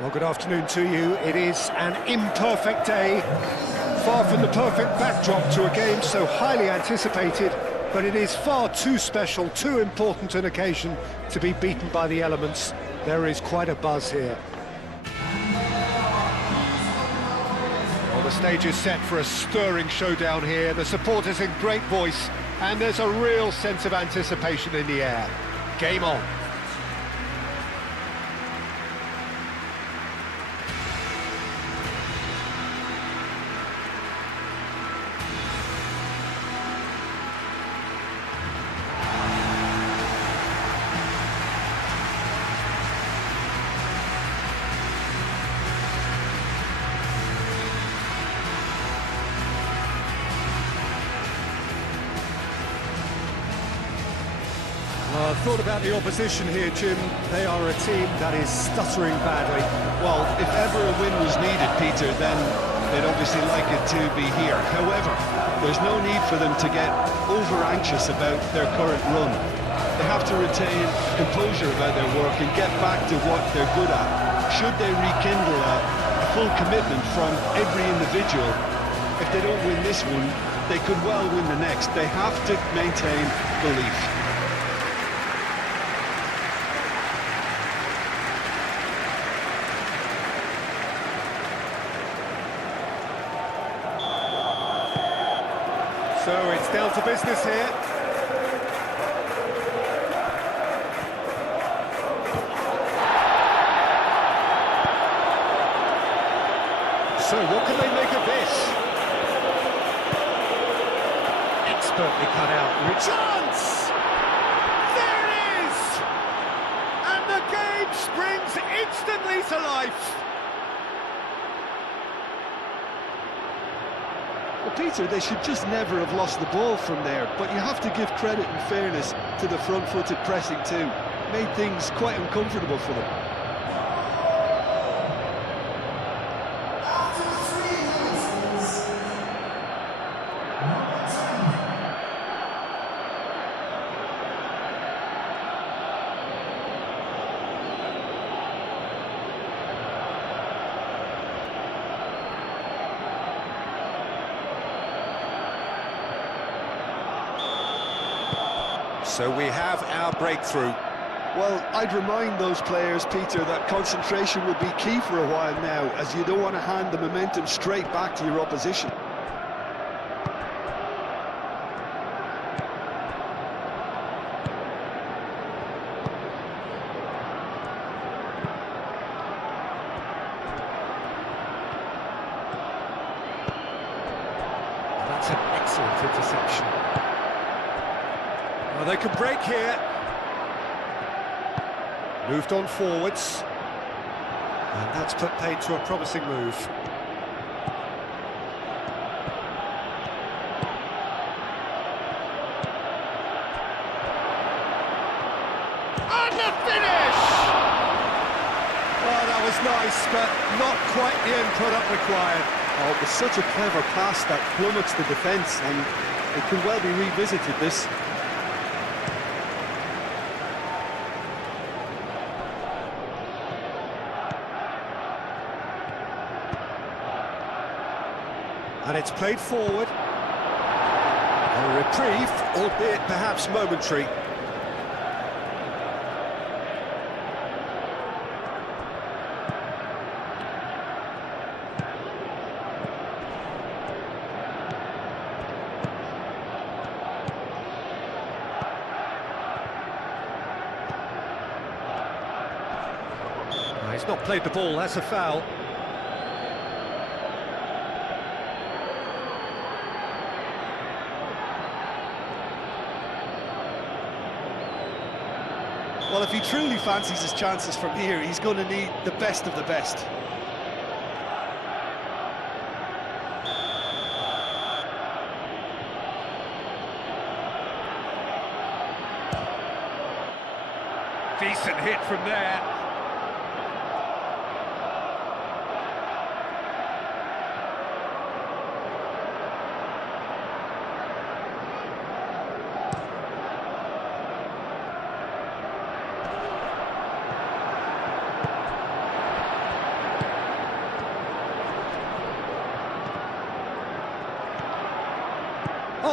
Well, good afternoon to you. It is an imperfect day, far from the perfect backdrop to a game so highly anticipated, but it is far too special, too important an occasion to be beaten by the elements. There is quite a buzz here. Well, the stage is set for a stirring showdown here. The supporters in great voice, and there's a real sense of anticipation in the air. Game on. Thought about the opposition here, Jim. They are a team that is stuttering badly. Well, if ever a win was needed, Peter, then they'd obviously like it to be here. However, there's no need for them to get over-anxious about their current run. They have to retain composure about their work and get back to what they're good at. Should they rekindle a full commitment from every individual, if they don't win this one, they could well win the next. They have to maintain belief. So it's down to business here. So what can they make of this? Expertly cut out. Chance! There it is! And the game springs instantly to life. Well, Peter, they should just never have lost the ball from there, but you have to give credit and fairness to the front-footed pressing too. Made things quite uncomfortable for them. So we have our breakthrough. Well, I'd remind those players, Peter, that concentration would be key for a while now, as you don't want to hand the momentum straight back to your opposition. That's an excellent interception. Well, they can break here. Moved on forwards. And that's put paid to a promising move. And the finish! Oh, that was nice, but not quite the end product required. Oh, it was such a clever pass that plummets the defence, and it can well be revisited, this. And it's played forward. A reprieve, albeit perhaps momentary. No, he's not played the ball, that's a foul. Well, if he truly fancies his chances from here, he's going to need the best of the best. Decent hit from there.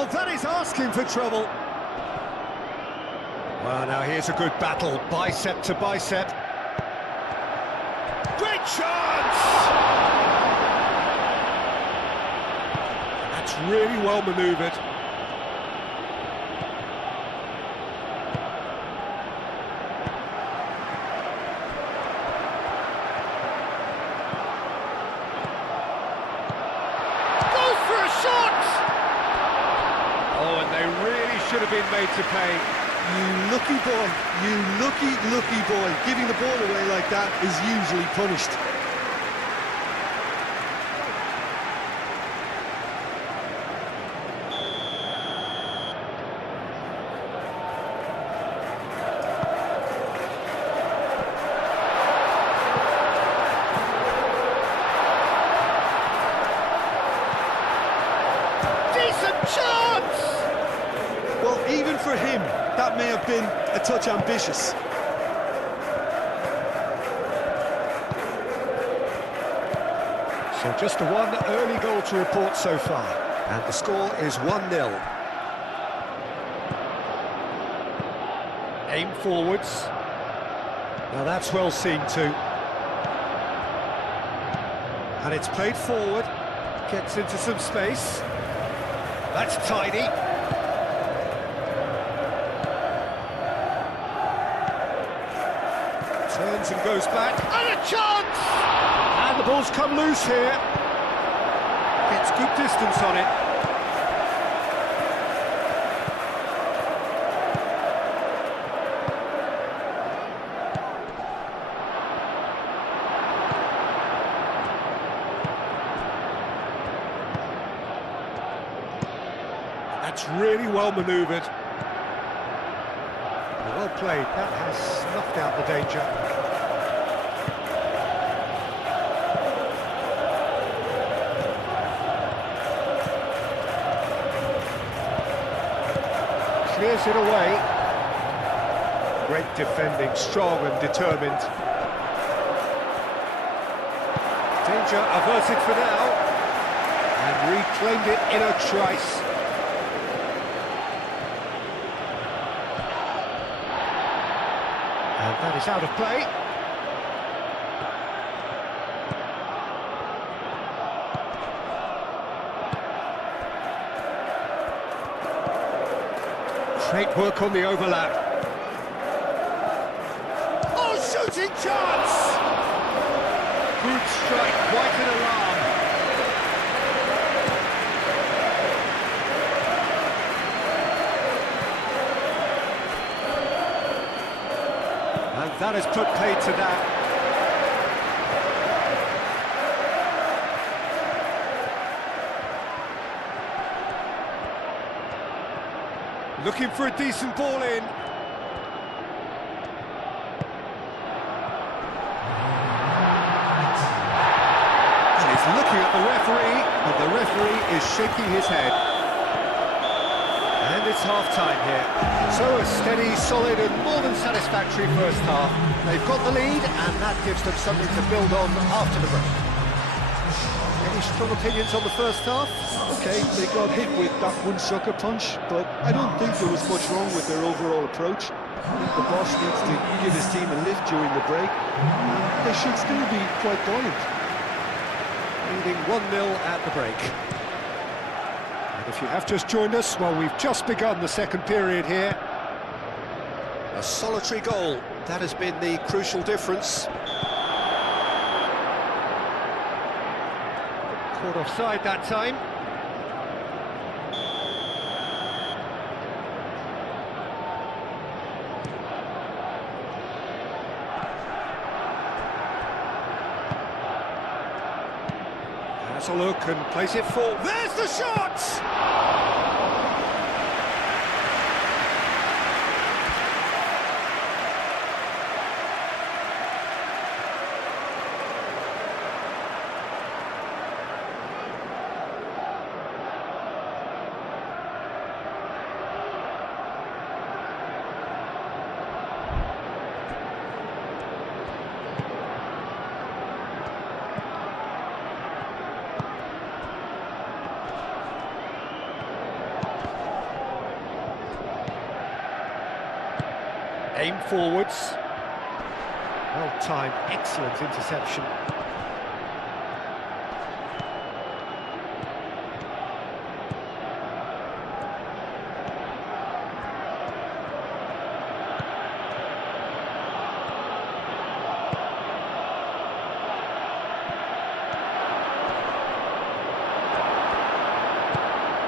Well, that is asking for trouble. Well, now here's a good battle, bicep to bicep. Great chance! That's really well manoeuvred. Goes for a shot! Oh, and they really should have been made to pay. You lucky boy, you lucky boy. Giving the ball away like that is usually punished. Decent chance! Well, even for him, that may have been a touch ambitious. So just one early goal to report so far, and the score is 1-0. Aim forwards. Now that's well seen too. And it's played forward, gets into some space. That's tidy. Turns and goes back, and a chance! And the ball's come loose here. Gets good distance on it. That's really well manoeuvred. Well played, that has snuffed out the danger. Clears it away. Great defending, strong and determined. Danger averted for now. And reclaimed it in a trice. And that is out of play. Great work on the overlap. Oh, shooting chance! Good strike, quite an alarm. And that has put paid to that. Looking for a decent ball in. And he's looking at the referee, but the referee is shaking his head. And it's half-time here. So a steady, solid and more than satisfactory first half. They've got the lead and that gives them something to build on after the break. Any strong opinions on the first half? Okay, they got hit with that one sucker punch, but I don't think there was much wrong with their overall approach. I think the boss needs to give his team a lift during the break, and they should still be quite buoyant. Leading 1-0 at the break. And if you have just joined us, well, we've just begun the second period here. A solitary goal, that has been the crucial difference. Caught offside that time. Has a look and plays it full. There's the shot! Aim forwards. Well timed, excellent interception.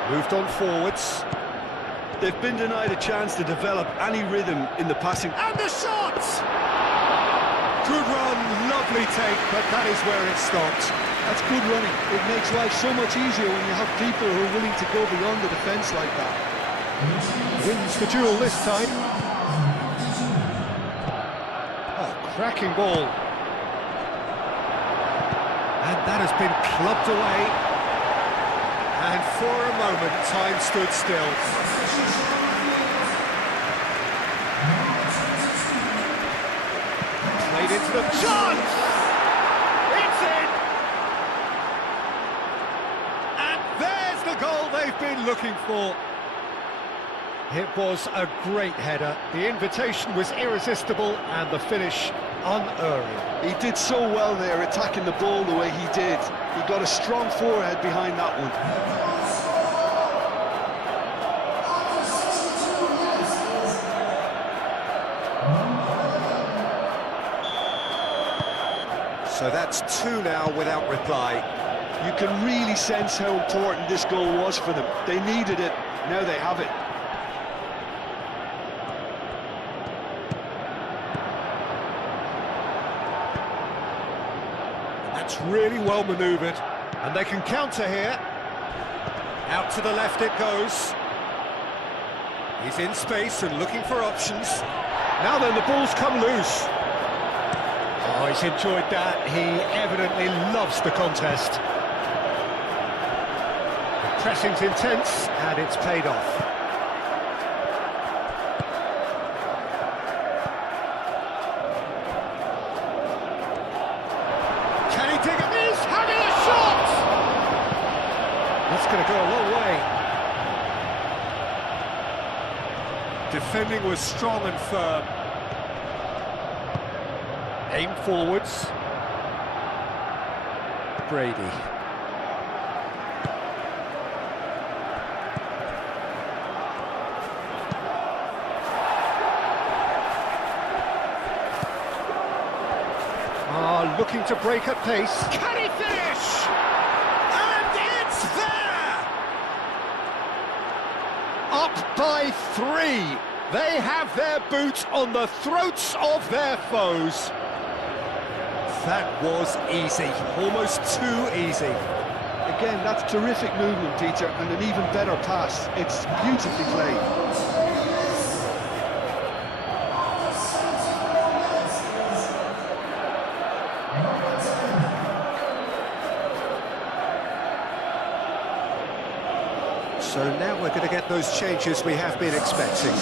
Moved on forwards. They've been denied a chance to develop any rhythm in the passing. And the shot! Good run, lovely take, but that is where it stopped. That's good running. It makes life so much easier when you have people who are willing to go beyond the defence like that. Wins the duel this time. A cracking ball. And that has been clubbed away. And for a moment, time stood still. Played into the chance! It's in! And there's the goal they've been looking for. It was a great header. The invitation was irresistible and the finish unerring. He did so well there, attacking the ball the way he did. He got a strong forehead behind that one. So that's two now without reply. You can really sense how important this goal was for them. They needed it, now they have it. That's really well manoeuvred, and they can counter here. Out to the left it goes. He's in space and looking for options. Now then, the ball's come loose. Oh, he's enjoyed that. He evidently loves the contest. The pressing's intense, and it's paid off. Can he dig it? He's having a shot! That's going to go a long way. Defending was strong and firm. Aim forwards. Brady. Looking to break at pace. Can he finish? And it's there! Up by 3. They have their boot on the throats of their foes. That was easy, almost too easy. Again, that's terrific movement, Peter, and an even better pass. It's beautifully played. So now we're going to get those changes we have been expecting.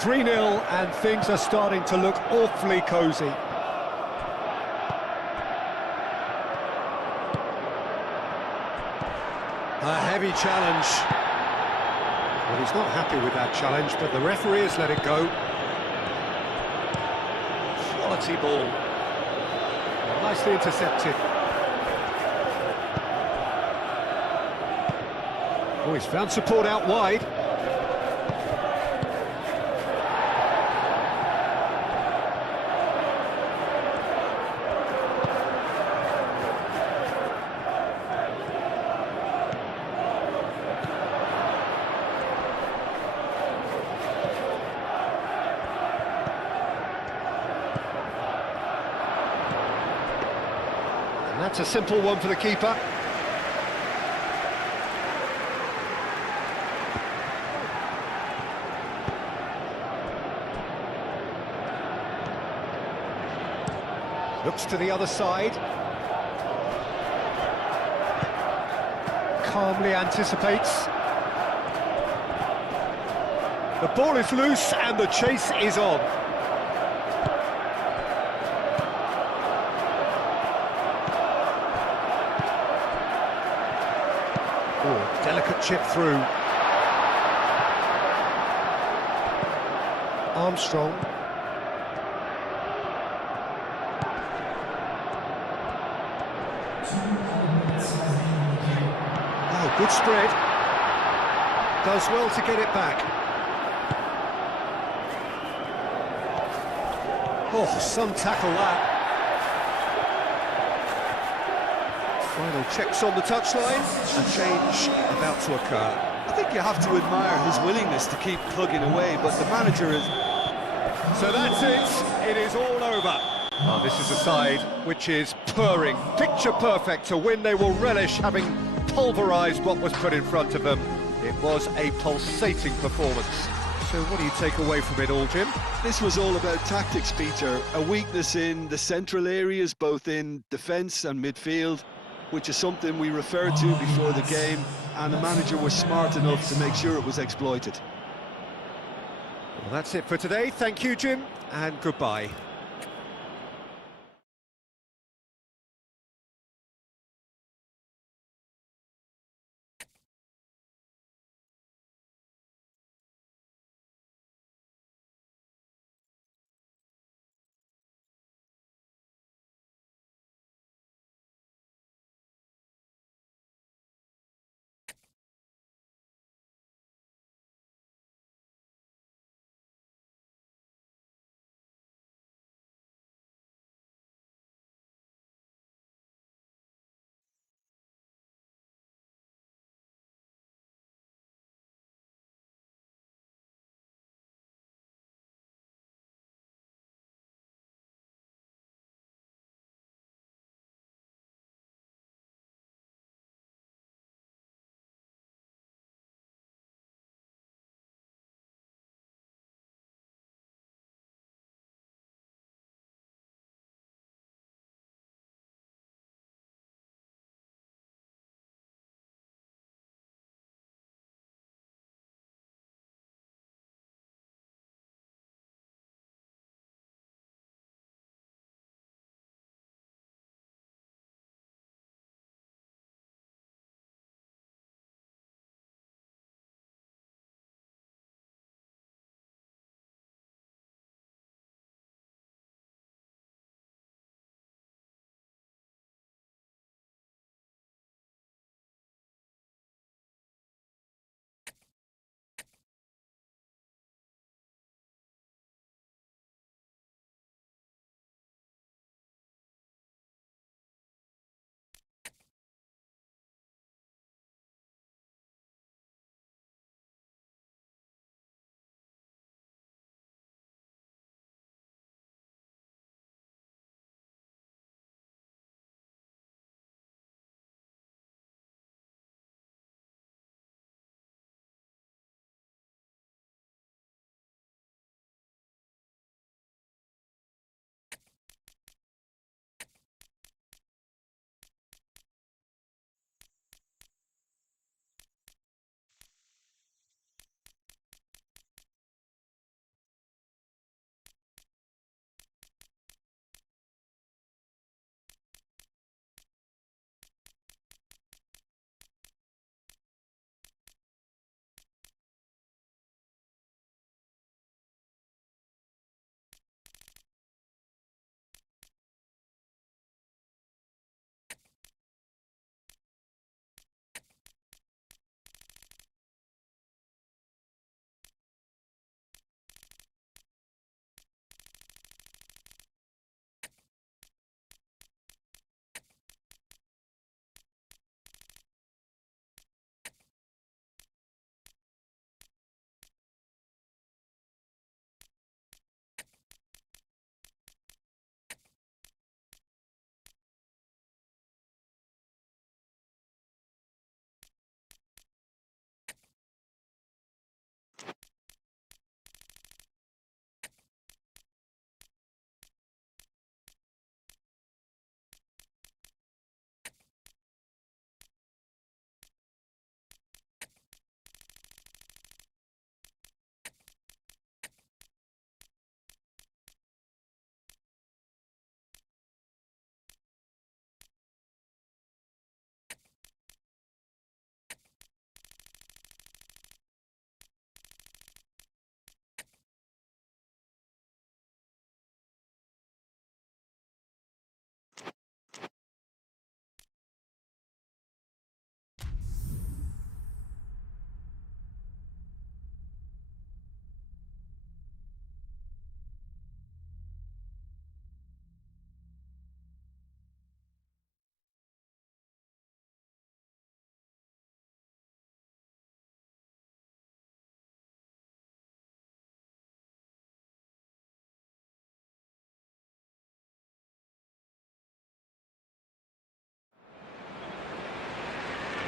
Three 0 and things are starting to look awfully cosy. A heavy challenge. Well, he's not happy with that challenge, but the referee has let it go. Quality ball. Nicely intercepted. Oh, he's found support out wide. That's a simple one for the keeper. Looks to the other side. Calmly anticipates. The ball is loose and the chase is on. Oh, delicate chip through. Armstrong. Oh, good spread. Does well to get it back. Oh, some tackle that. Final checks on the touchline. A change about to occur. I think you have to admire his willingness to keep plugging away, but the manager is... So that's it. It is all over. Oh, this is a side which is purring, picture perfect to win. They will relish having pulverised what was put in front of them. It was a pulsating performance. So what do you take away from it all, Jim? This was all about tactics, Peter. A weakness in the central areas, both in defence and midfield, which is something we referred to before the game, and the manager was smart enough to make sure it was exploited. Well, that's it for today. Thank you, Jim, and goodbye.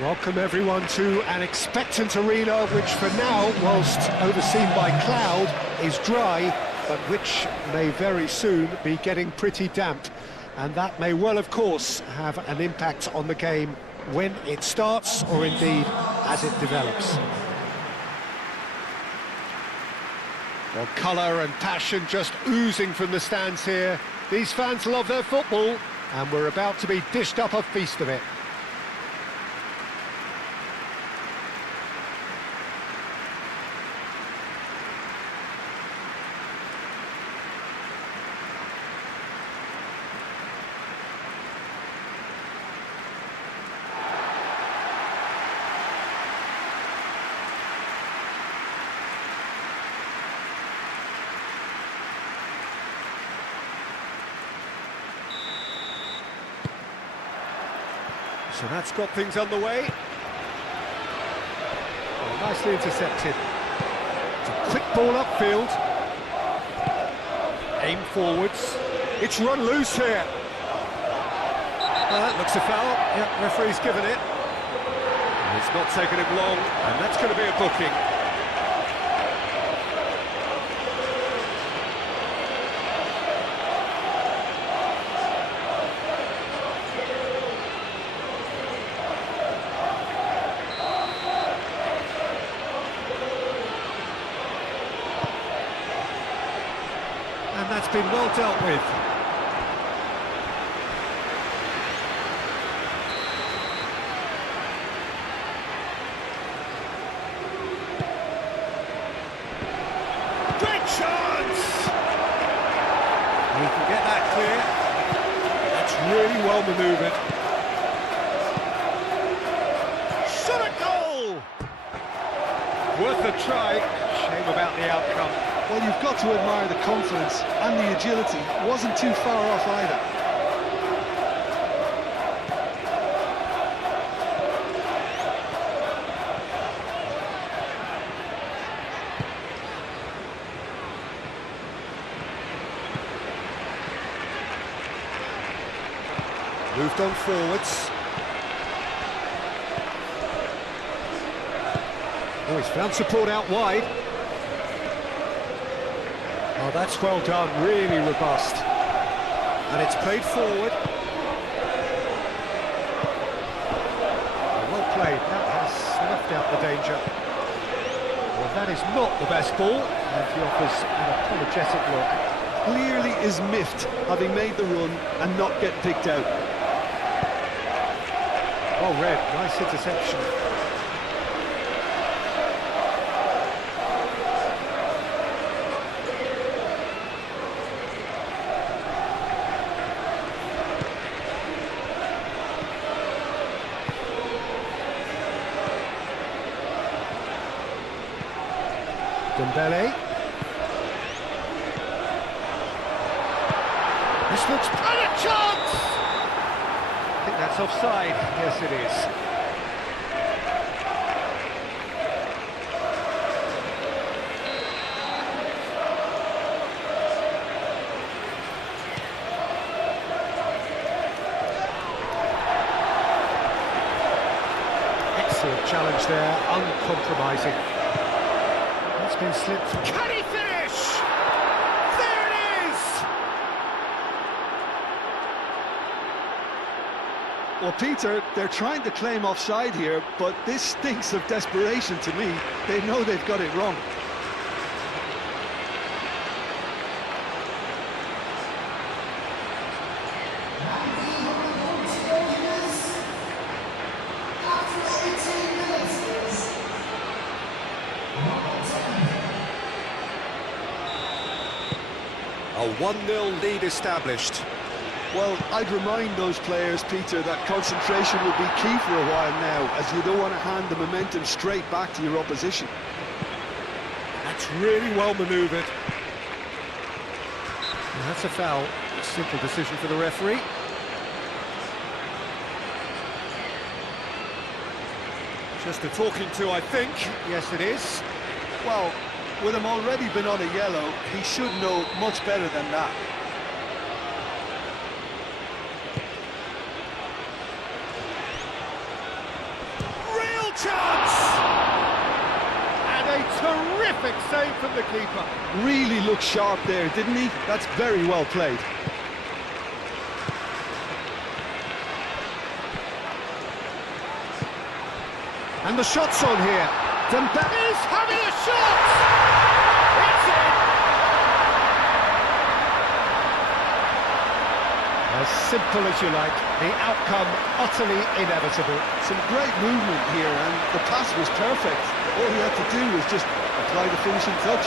Welcome everyone to an expectant arena which for now, whilst overseen by cloud, is dry, but which may very soon be getting pretty damp. And that may well, of course, have an impact on the game when it starts, or indeed as it develops. Well, colour and passion just oozing from the stands here. These fans love their football, and we're about to be dished up a feast of it. So that's got things underway. Oh, nicely intercepted. It's a quick ball upfield. Aim forwards. It's run loose here. That looks a foul. Yeah, referee's given it. It's not taken him long, and that's going to be a booking. And that's been well dealt with. Great chance! He can get that clear. That's really well manoeuvred. Shot a goal! Worth a try. Shame about the outcome. Well, you've got to admire the confidence and the agility. Wasn't too far off either. Moved on forwards. Oh, he's found support out wide. Oh, that's well done, really robust. And it's played forward. Oh, well played, that has snuffed out the danger. Well, that is not the best ball, and he offers an apologetic look. Clearly is miffed, having made the run and not get picked out. Well read, nice interception. Dembele. This looks and a chance! I think that's offside. Yes, it is. Excellent challenge there, uncompromising. That's been slipped. Can he finish? There it is! Well, Peter, they're trying to claim offside here, but this stinks of desperation to me. They know they've got it wrong. A 1-0 lead established. Well, I'd remind those players, Peter, that concentration will be key for a while now, as you don't want to hand the momentum straight back to your opposition. That's really well manoeuvred. And that's a foul. A simple decision for the referee. Just a talking to, I think. Yes, it is. Well, with him already been on a yellow, he should know much better than that. terrific save from the keeper. Really looked sharp there, didn't he? That's very well played. And the shot's on here. Dembele's having a shot! It's in! As simple as you like, the outcome utterly inevitable. Some great movement here, and the pass was perfect. All he had to do was just apply the finishing touch.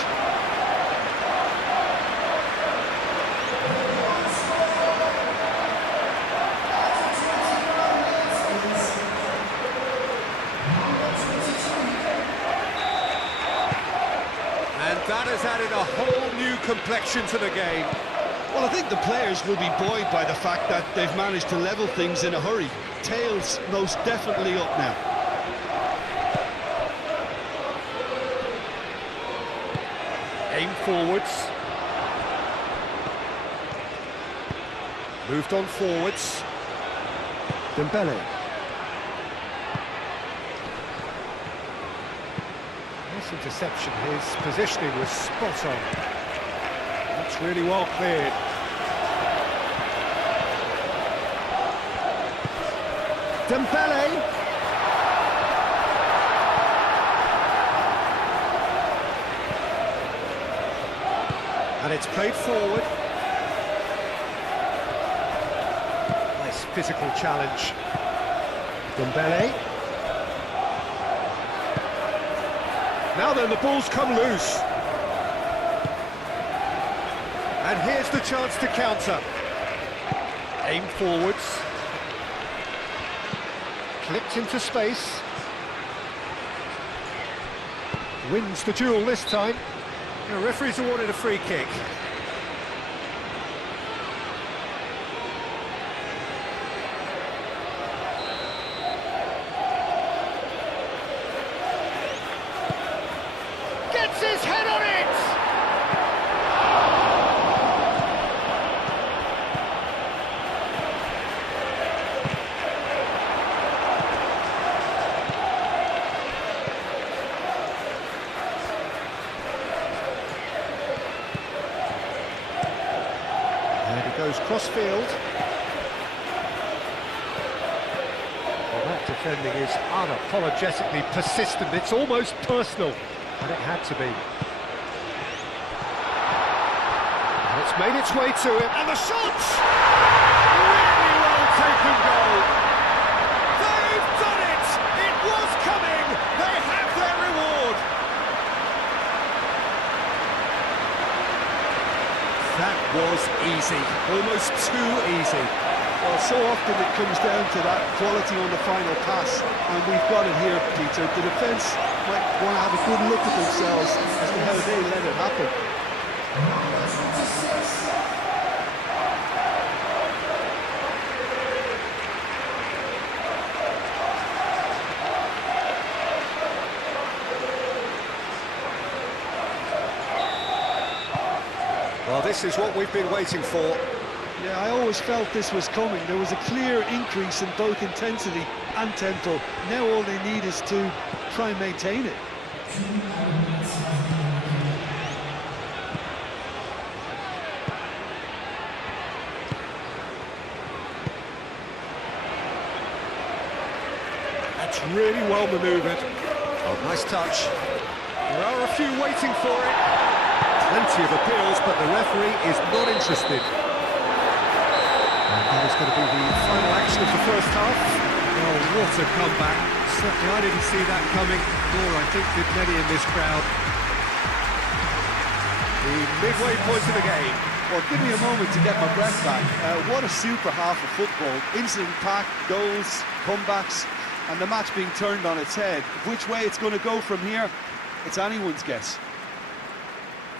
And that has added a whole new complexion to the game. Well, I think the players will be buoyed by the fact that they've managed to level things in a hurry. Tails most definitely up now. Aim forwards. Moved on forwards. Dembele. Nice interception. His positioning was spot on. That's really well cleared. Dembele. And it's played forward. Nice physical challenge. Dembele. Now then, the ball's come loose. And here's the chance to counter. Aim forwards. Clipped into space. Wins the duel this time. The referee's awarded a free kick. Gets his head on it! And he goes cross-field. Well, that defending is unapologetically persistent. It's almost personal, and it had to be. And it's made its way to him, and the shot! Really well taken goal. They've done it! It was coming! They have their reward! That was easy, almost too easy. Well, so often it comes down to that quality on the final pass, and we've got it here, Peter. The defence might want to have a good look at themselves as to how they let it happen. Well, this is what we've been waiting for. Yeah, I always felt this was coming. There was a clear increase in both intensity and tempo. Now all they need is to try and maintain it. That's really well manoeuvred. Oh, nice touch. There are a few waiting for it. Plenty of appeals, but the referee is not interested. And that is going to be the final action of the first half. Oh, what a comeback. Certainly I didn't see that coming, nor I think did many in this crowd. The midway point of the game. Well, give me a moment to get my breath back. What a super half of football. Incident-packed, goals, comebacks, and the match being turned on its head. Which way it's going to go from here, it's anyone's guess.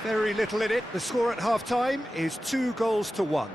Very little in it. The score at half-time is 2-1.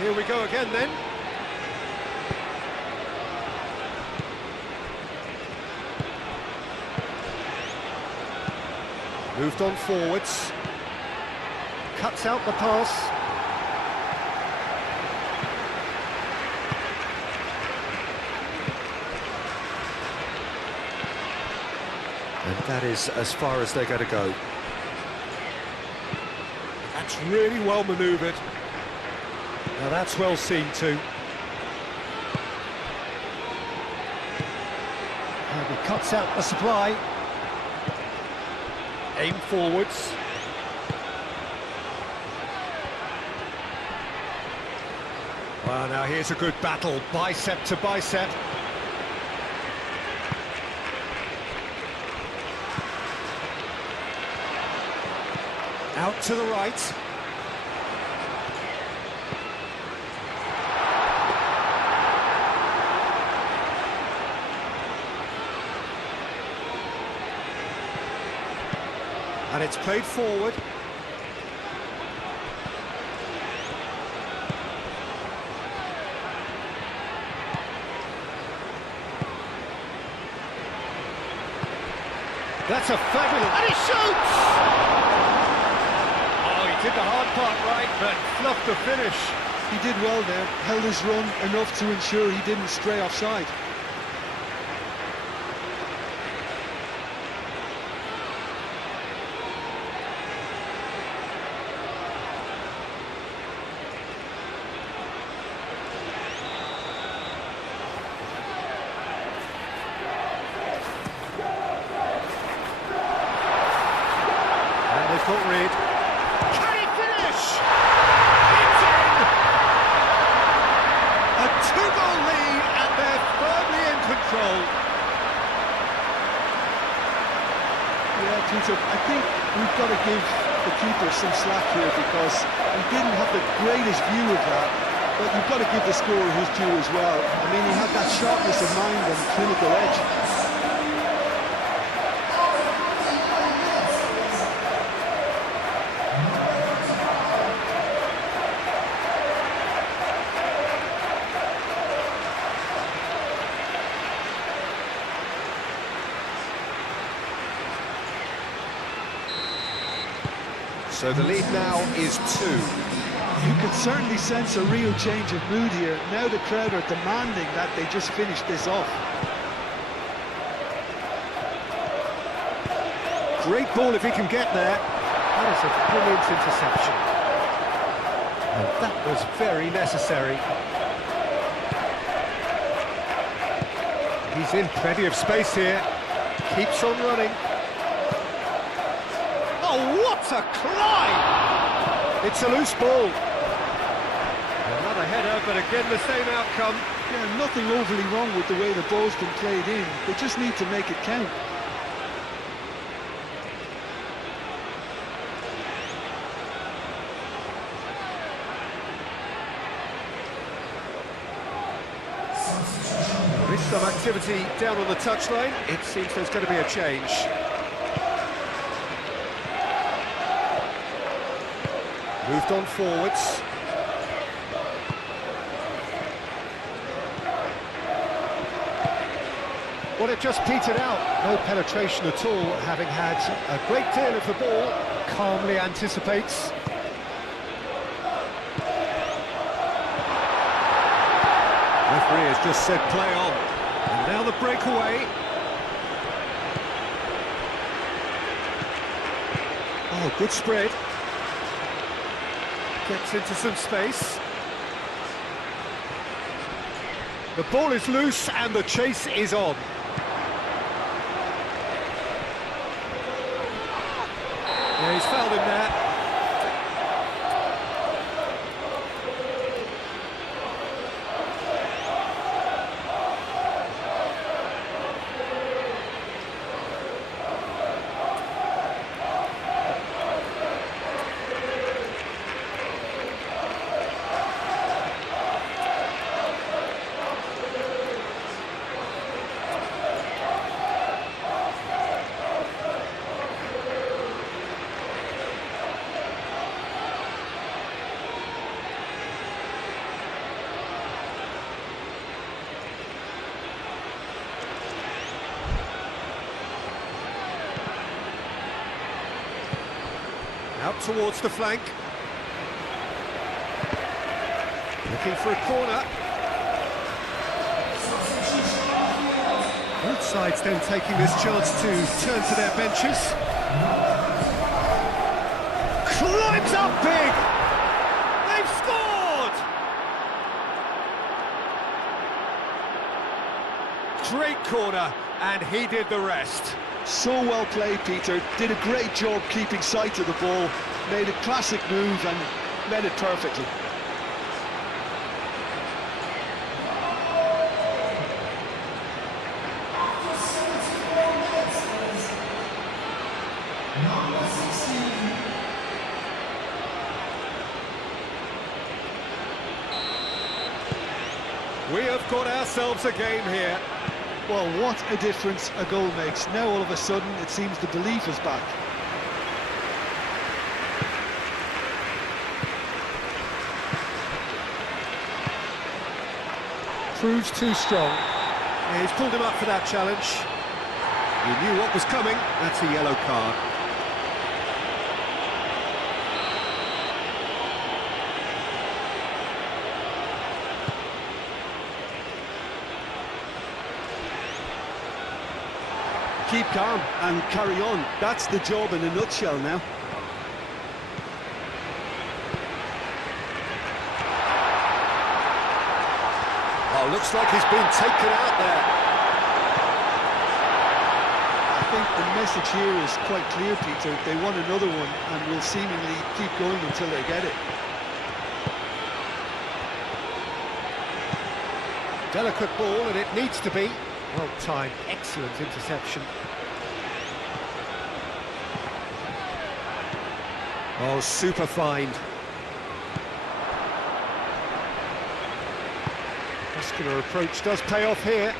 Here we go again then. Moved on forwards. Cuts out the pass. And that is as far as they're going to go. That's really well manoeuvred. Now that's well seen too. And he cuts out the supply. Aim forwards. Well, now here's a good battle, bicep to bicep. Out to the right. And it's played forward. That's a fabulous... And he shoots! Oh, he did the hard part right, but fluffed the finish. He did well there, held his run enough to ensure he didn't stray offside. Got rid. Can he finish? It's in! A two-goal lead and they're firmly in control. Yeah, Peter, I think we've got to give the keeper some slack here because he didn't have the greatest view of that, but you've got to give the scorer his due as well. I mean, he had that sharpness of mind and clinical edge. So the lead now is 2. You can certainly sense a real change of mood here. Now the crowd are demanding that they just finish this off. Great ball if he can get there. That is a brilliant interception. And that was very necessary. He's in plenty of space here. Keeps on running. Oh, what a climb! It's a loose ball. Another header, but again the same outcome. Yeah, nothing overly wrong with the way the ball's been played in. They just need to make it count. There is some activity down on the touchline. It seems there's going to be a change. Moved on forwards. Well, it just petered out. No penetration at all, having had a great deal of the ball. Calmly anticipates. Referee has just said play on. And now the breakaway. Oh, good spread. Gets into some space. The ball is loose and the chase is on. Yeah, he's fouled him there. Out towards the flank. Looking for a corner. Both sides then taking this chance to turn to their benches. Climbs up big! They've scored! Great corner, and he did the rest. So well played, Peter. Did a great job keeping sight of the ball, made a classic move and met it perfectly. We have got ourselves a game here. Well, what a difference a goal makes. Now all of a sudden it seems the belief is back. Proves too strong. Yeah, he's pulled him up for that challenge. He knew what was coming. That's a yellow card. Keep calm and carry on. That's the job in a nutshell now. Oh, looks like he's been taken out there. I think the message here is quite clear, Peter. They want another one and will seemingly keep going until they get it. Delicate ball, and it needs to be. Well timed, excellent interception. Oh, super find. Muscular approach does pay off here.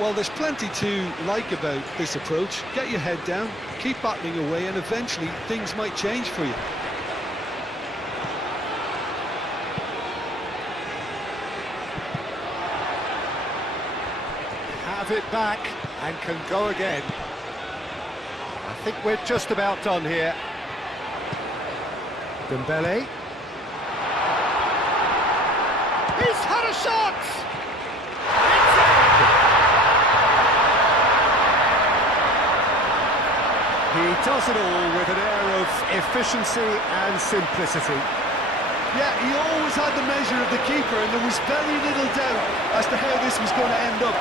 Well, there's plenty to like about this approach. Get your head down, keep battling away, and eventually things might change for you. Have it back and can go again. I think we're just about done here. Dembele. He's had a shot! It's in! He does it all with an air of efficiency and simplicity. Yeah, he always had the measure of the keeper, and there was very little doubt as to how this was going to end up.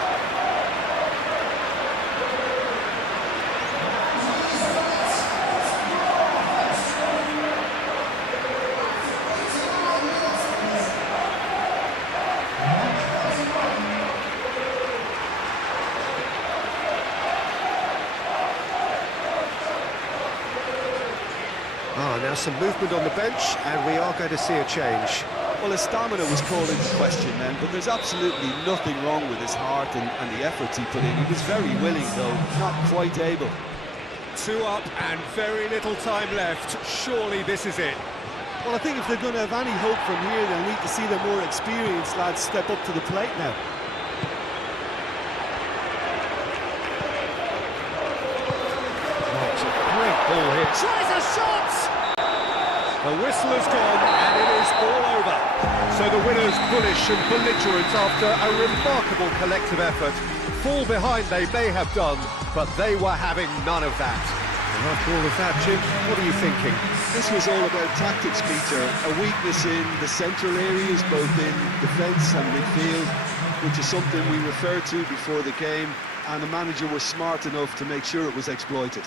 Oh, now some movement on the bench, and we are going to see a change. Well, his stamina was called into question then, but there's absolutely nothing wrong with his heart and the efforts he put in. He was very willing, though, not quite able. 2 up and very little time left. Surely this is it. Well, I think if they're going to have any hope from here, they'll need to see the more experienced lads step up to the plate now. Oh, it's a great ball here. Tries a shot! The whistle has gone and it is all over. So the winners bullish and belligerent after a remarkable collective effort. Fall behind they may have done, but they were having none of that. And after all of that, Jim, what are you thinking? This was all about tactics, Peter. A weakness in the central areas, both in defence and midfield, which is something we referred to before the game, and the manager was smart enough to make sure it was exploited.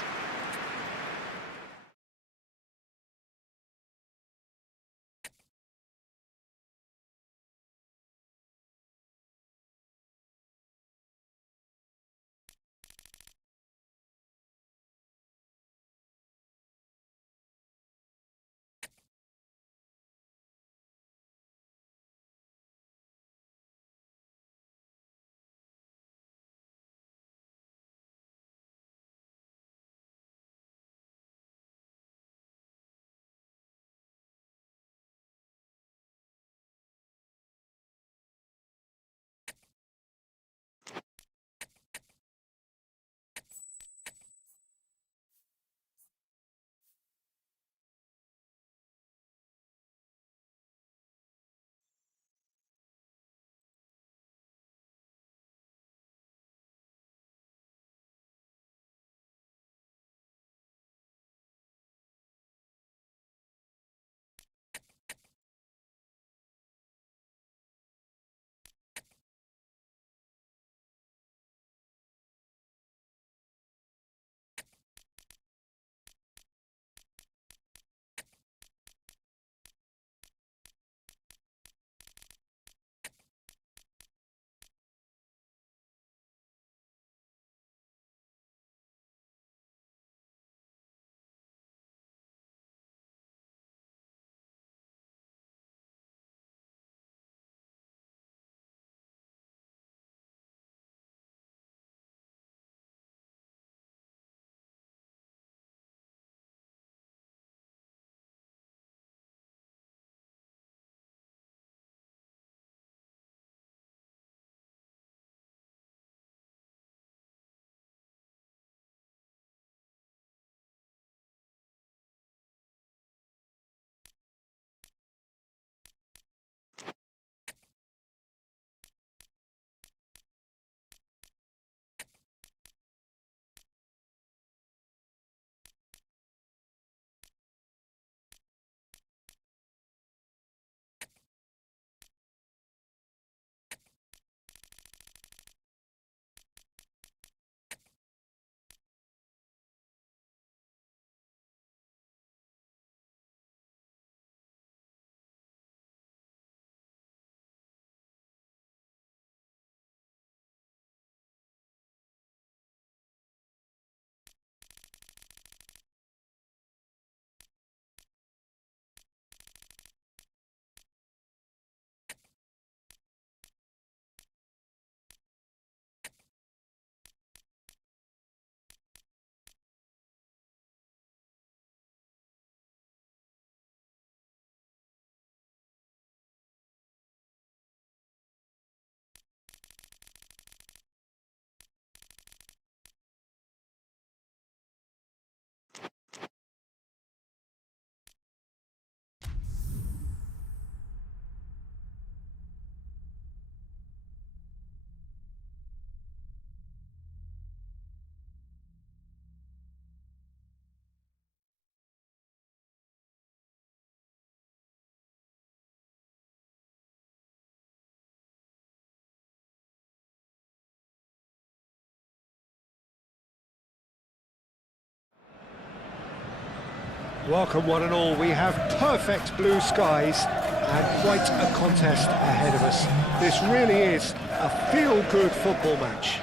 Welcome one and all. We have perfect blue skies and quite a contest ahead of us. This really is a feel-good football match.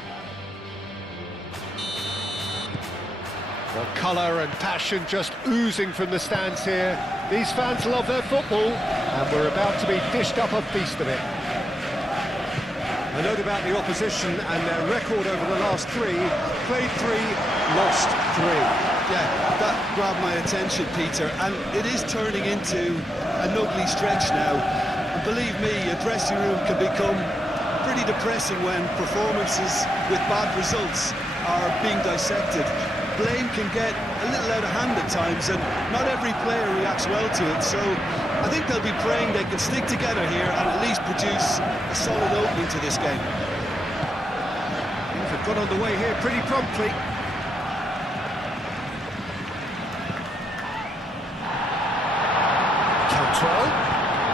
The colour and passion just oozing from the stands here. These fans love their football, and we're about to be dished up a feast of it. A note about the opposition and their record over the last three: played 3, lost 3. Yeah, that grabbed my attention, Peter, and it is turning into an ugly stretch now. And believe me, a dressing room can become pretty depressing when performances with bad results are being dissected. Blame can get a little out of hand at times, and not every player reacts well to it, so I think they'll be praying they can stick together here and at least produce a solid opening to this game. Things have got underway here pretty promptly. Cantwell,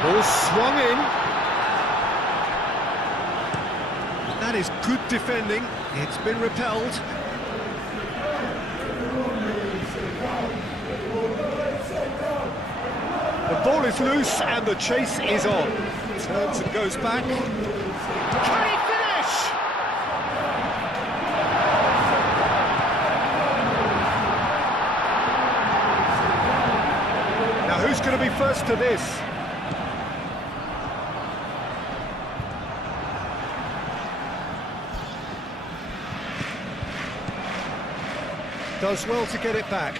ball swung in. That is good defending, it's been repelled. The ball is loose and the chase is on. Turns and goes back. Can he finish? Now who's going to be first to this? Does well to get it back.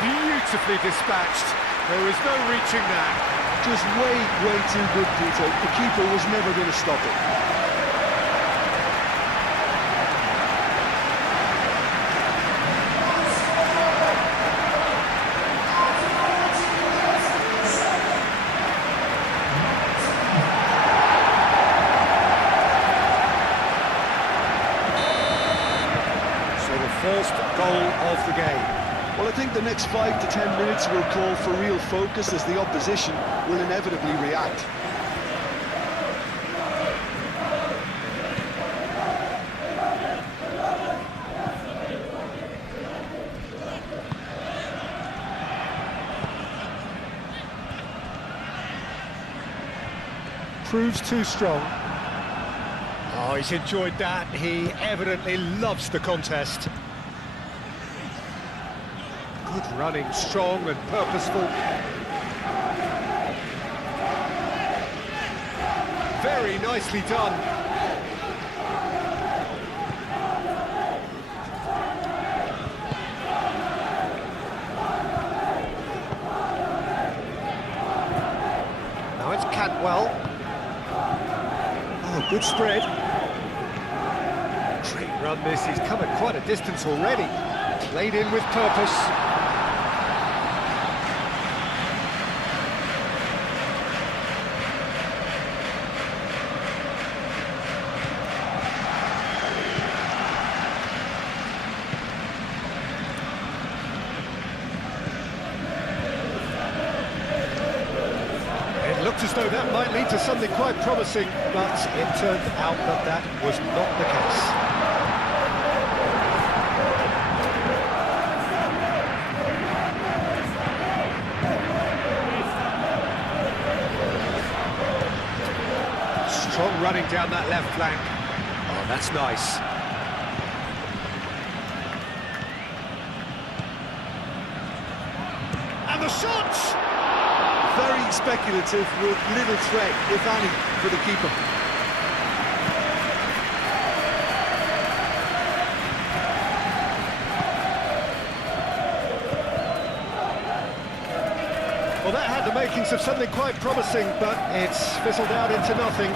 Beautifully dispatched. There was no reaching that. Just way too good, Peter. The keeper was never going to stop it. So the first goal of the game. Well, I think the next 5 to 10 minutes will call for real focus as the opposition will inevitably react. Proves too strong. Oh, he's enjoyed that. He evidently loves the contest. Good running, strong and purposeful. Very nicely done. Now it's Cantwell. Oh, good spread. Great run this, he's come at quite a distance already. Played in with purpose. Looked as though that might lead to something quite promising, but it turned out that that was not the case. Strong running down that left flank. Oh, that's nice. And the shot! Very speculative with little threat, if any, for the keeper. Well, that had the makings of something quite promising, but it's fizzled out into nothing.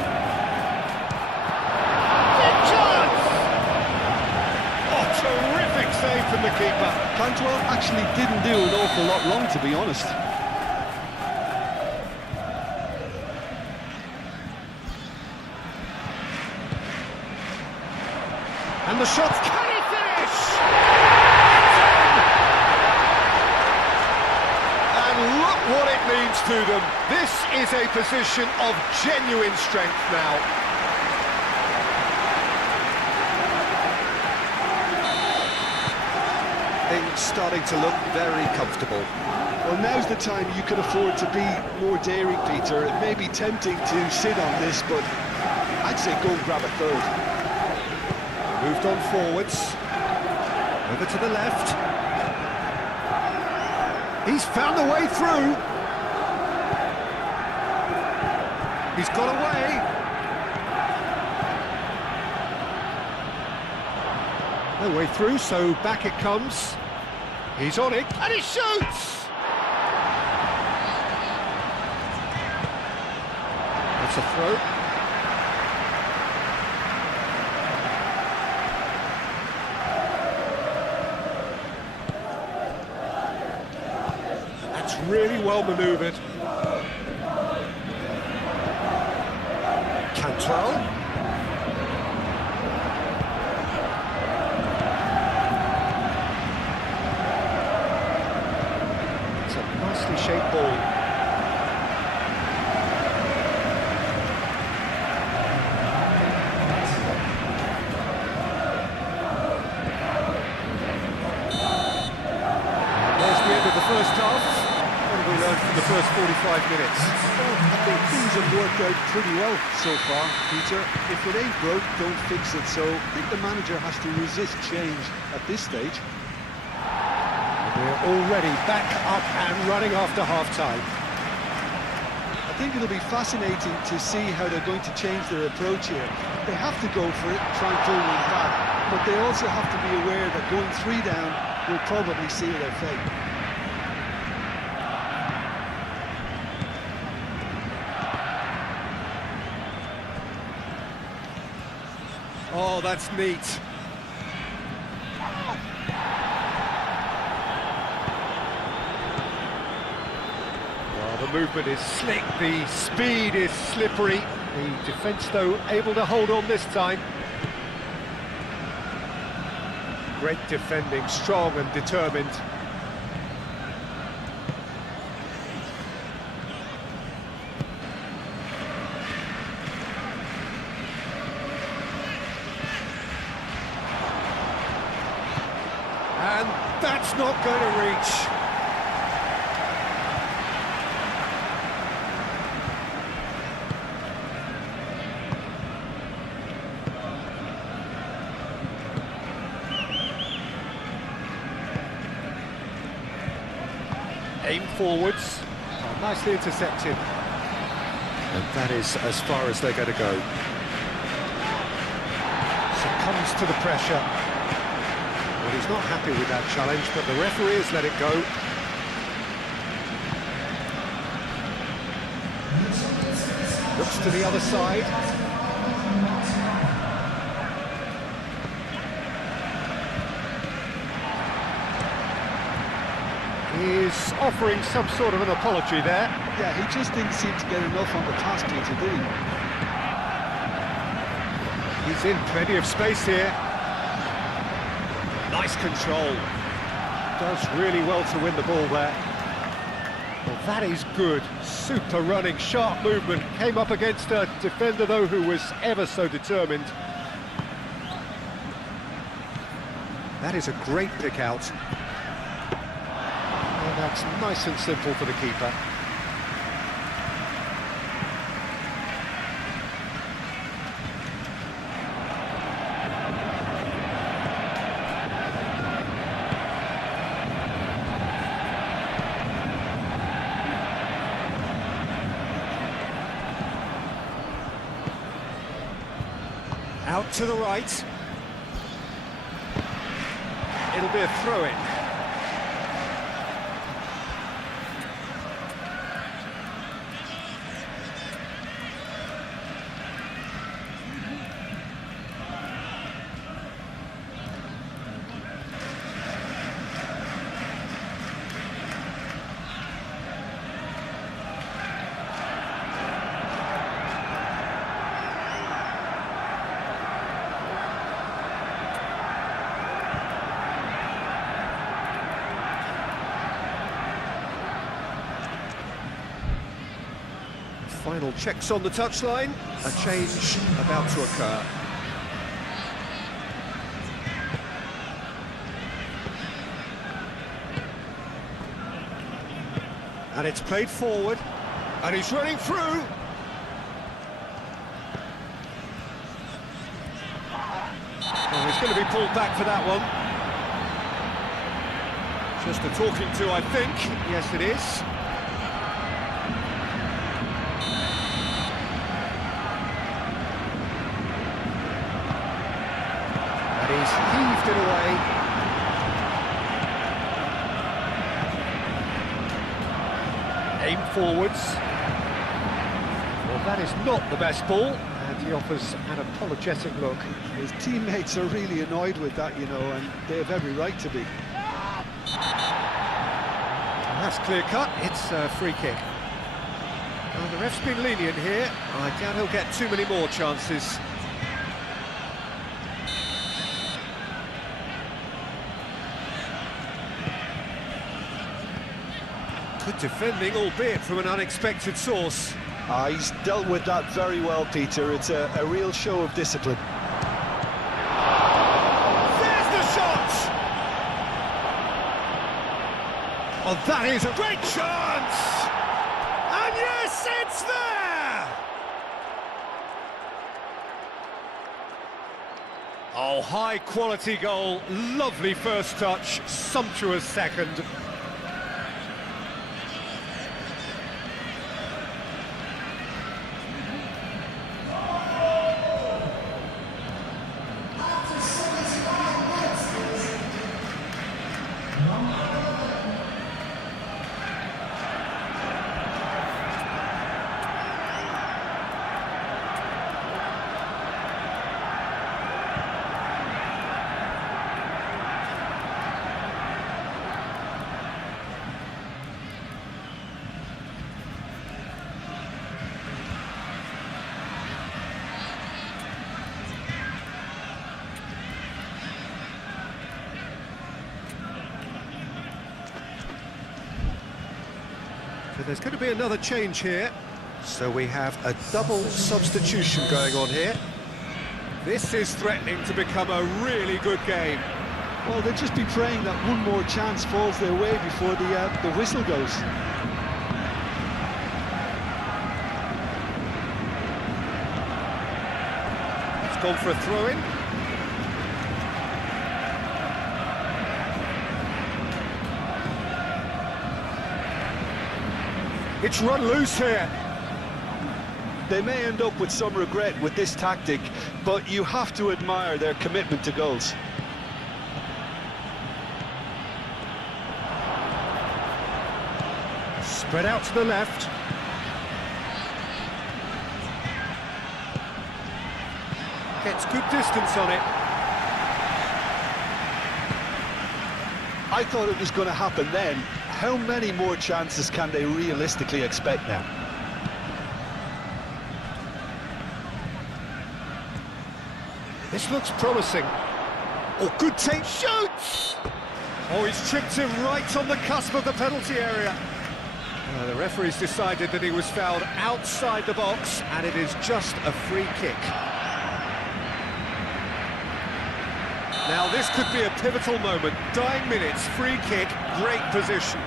Big chance! Oh, terrific save from the keeper. Cantwell actually didn't do an awful lot wrong, to be honest. And the shots, can he finish? And chance to them. This is a position of genuine strength now. Things starting to look very comfortable. Well, now's the time you can afford to be more daring, Peter. It may be tempting to sit on this, but I'd say go and grab a third. Moved on forwards. Over to the left. He's found a way through. He's got away. No way through, so back it comes. He's on it, and he shoots! That's a throw. That's really well manoeuvred. Cantwell. It's a nicely shaped ball. There's the end of the first half. What have we learned from the first 45 minutes? Well, I think things have worked out pretty well so far, Peter. If it ain't broke, don't fix it. So I think the manager has to resist change at this stage. We're already back up and running after half-time. I think it'll be fascinating to see how they're going to change their approach here. They have to go for it, try and pull one back, but they also have to be aware that going 3 down will probably seal their fate. Oh, that's neat. Well, the movement is slick, the speed is slippery. The defence, though, able to hold on this time. Great defending, strong and determined. And that's not going to reach. Aim forwards. Oh, nicely intercepted. And that is as far as they're going to go. Succumbs to the pressure. Well, he's not happy with that challenge, but the referee has let it go. Looks to the other side. He's offering some sort of an apology there. Yeah, he just didn't seem to get enough on the task, Peter, did he? He's in plenty of space here. Nice control. Does really well to win the ball there. Well, that is good. Super running, sharp movement. Came up against a defender, though, who was ever so determined. That is a great pick out. And that's nice and simple for the keeper. Out to the right. It'll be a throw-in. Final checks on the touchline, a change about to occur. And it's played forward, and he's running through. Oh, he's going to be pulled back for that one. Just a talking to, I think. Yes, it is. And he's heaved it away. Aim forwards. Well, that is not the best ball, and he offers an apologetic look. His teammates are really annoyed with that, you know, and they have every right to be. That's clear cut, it's a free kick. Well, the ref's been lenient here. I doubt he'll get too many more chances. Good defending, albeit from an unexpected source. He's dealt with that very well, Peter. It's a real show of discipline. There's the shot! Oh, that is a great chance! And yes, it's there! Oh, high-quality goal, lovely first touch, sumptuous second. So there's going to be another change here. So we have a double substitution going on here. This is threatening to become a really good game. Well, they'll just be praying that one more chance falls their way before the whistle goes. It's gone for a throw-in. It's run loose here. They may end up with some regret with this tactic, but you have to admire their commitment to goals. Spread out to the left. Gets good distance on it. I thought it was going to happen then. How many more chances can they realistically expect now? This looks promising. Oh, good take, shoots! Oh, he's chipped him right on the cusp of the penalty area. The referee's decided that he was fouled outside the box, and it is just a free kick. Now this could be a pivotal moment. Dying minutes, free kick, great position.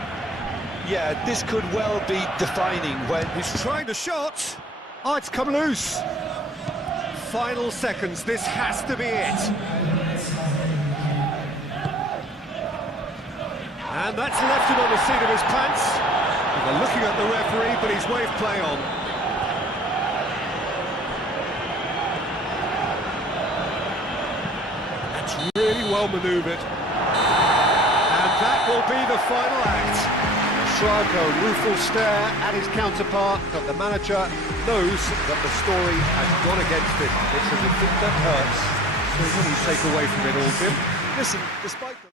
Yeah, this could well be defining when... He's trying a shot. Oh, it's come loose. Final seconds, this has to be it. And that's left him on the seat of his pants. They're looking at the referee, but he's waved play on. That's really well manoeuvred. And that will be the final act. Shrug, a rueful stare at his counterpart, but the manager knows that the story has gone against him. It's a defeat that hurts. So what do you take away from it all, Tim? Listen, despite the...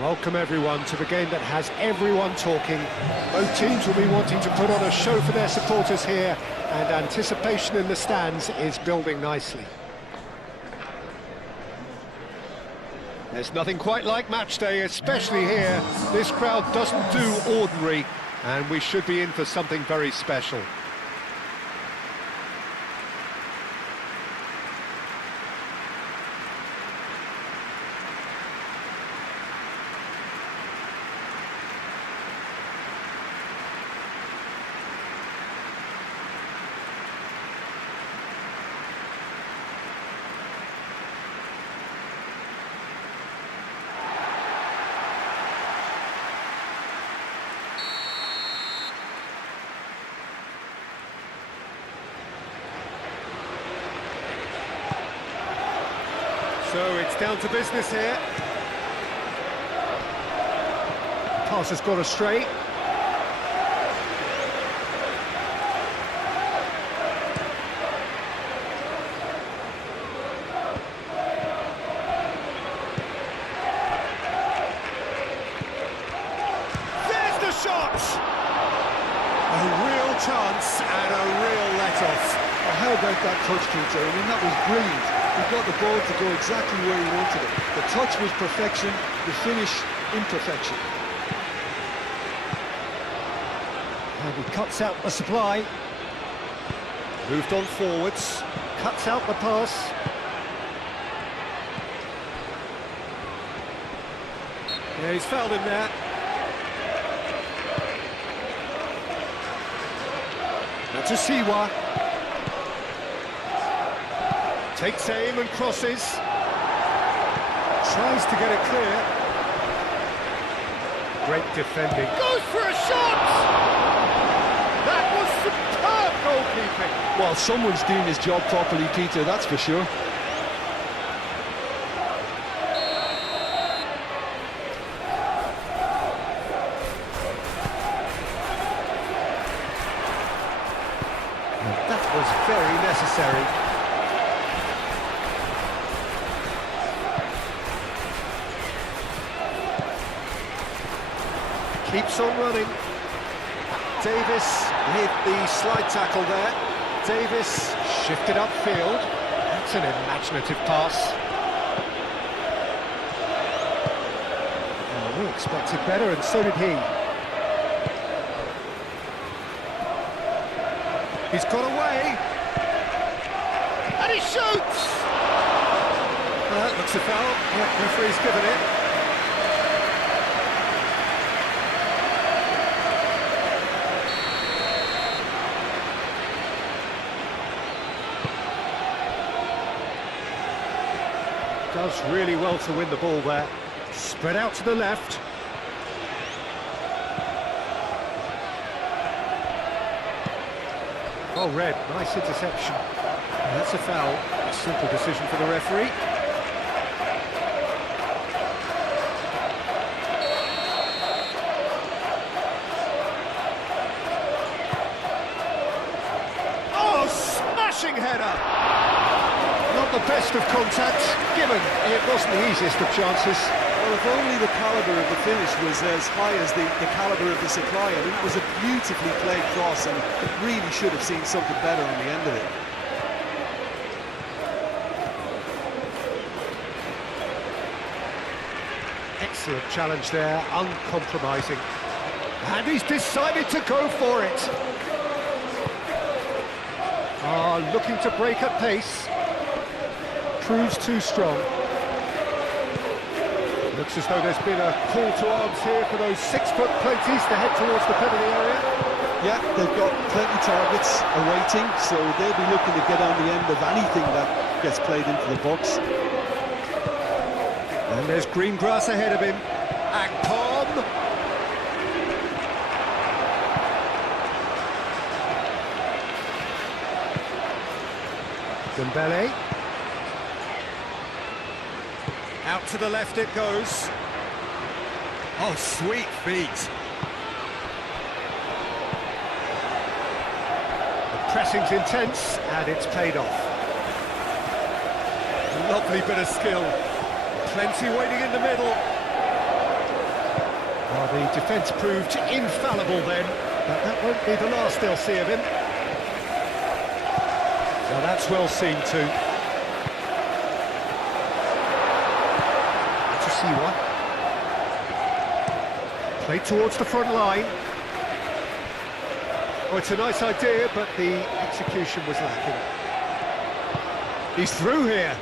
Welcome everyone to the game that has everyone talking. Both teams will be wanting to put on a show for their supporters here, and anticipation in the stands is building nicely. There's nothing quite like match day, especially here. This crowd doesn't do ordinary, and we should be in for something very special. So it's down to business here. Pass has got astray. There's the shot! A real chance and a real let-off. Well, how about that touch, Peter? I mean, that was brilliant. He got the ball to go exactly where he wanted it. The touch was perfection, the finish imperfection. And he cuts out the supply. Moved on forwards. Cuts out the pass. Yeah, he's fouled him there. Now to Siwa. Takes aim and crosses. Tries to get it clear. Great defending. Goes for a shot! That was superb goalkeeping. Well, someone's doing his job properly, Peter, that's for sure. That was very necessary. Keeps on running. Davis with the slide tackle there. Davis shifted upfield. That's an imaginative pass. Oh, we expected better, and so did he. He's got away. And he shoots! That looks a foul. Yeah, referee's given it. Does really well to win the ball there. Spread out to the left. Well read, nice interception. That's a foul. A simple decision for the referee. Oh, smashing header! Not the best of contacts, given it wasn't the easiest of chances. Well, if only the calibre of the finish was as high as the calibre of the supply. I mean, it was a beautifully played cross, and it really should have seen something better on the end of it. Excellent challenge there, uncompromising. And he's decided to go for it. Looking to break at pace. Proves too strong. Looks as though there's been a call to arms here for those 6-foot platies to head towards the penalty area. Yeah, they've got plenty targets awaiting, so they'll be looking to get on the end of anything that gets played into the box. And there's green grass ahead of him. Akpom. Dembele. Out to the left it goes. Oh, sweet feet. The pressing's intense, and it's paid off. Lovely bit of skill. Plenty waiting in the middle. Well, the defence proved infallible then, but that won't be the last they'll see of him. So that's well seen too. To see one. Played towards the front line. Oh, it's a nice idea, but the execution was lacking. He's through here.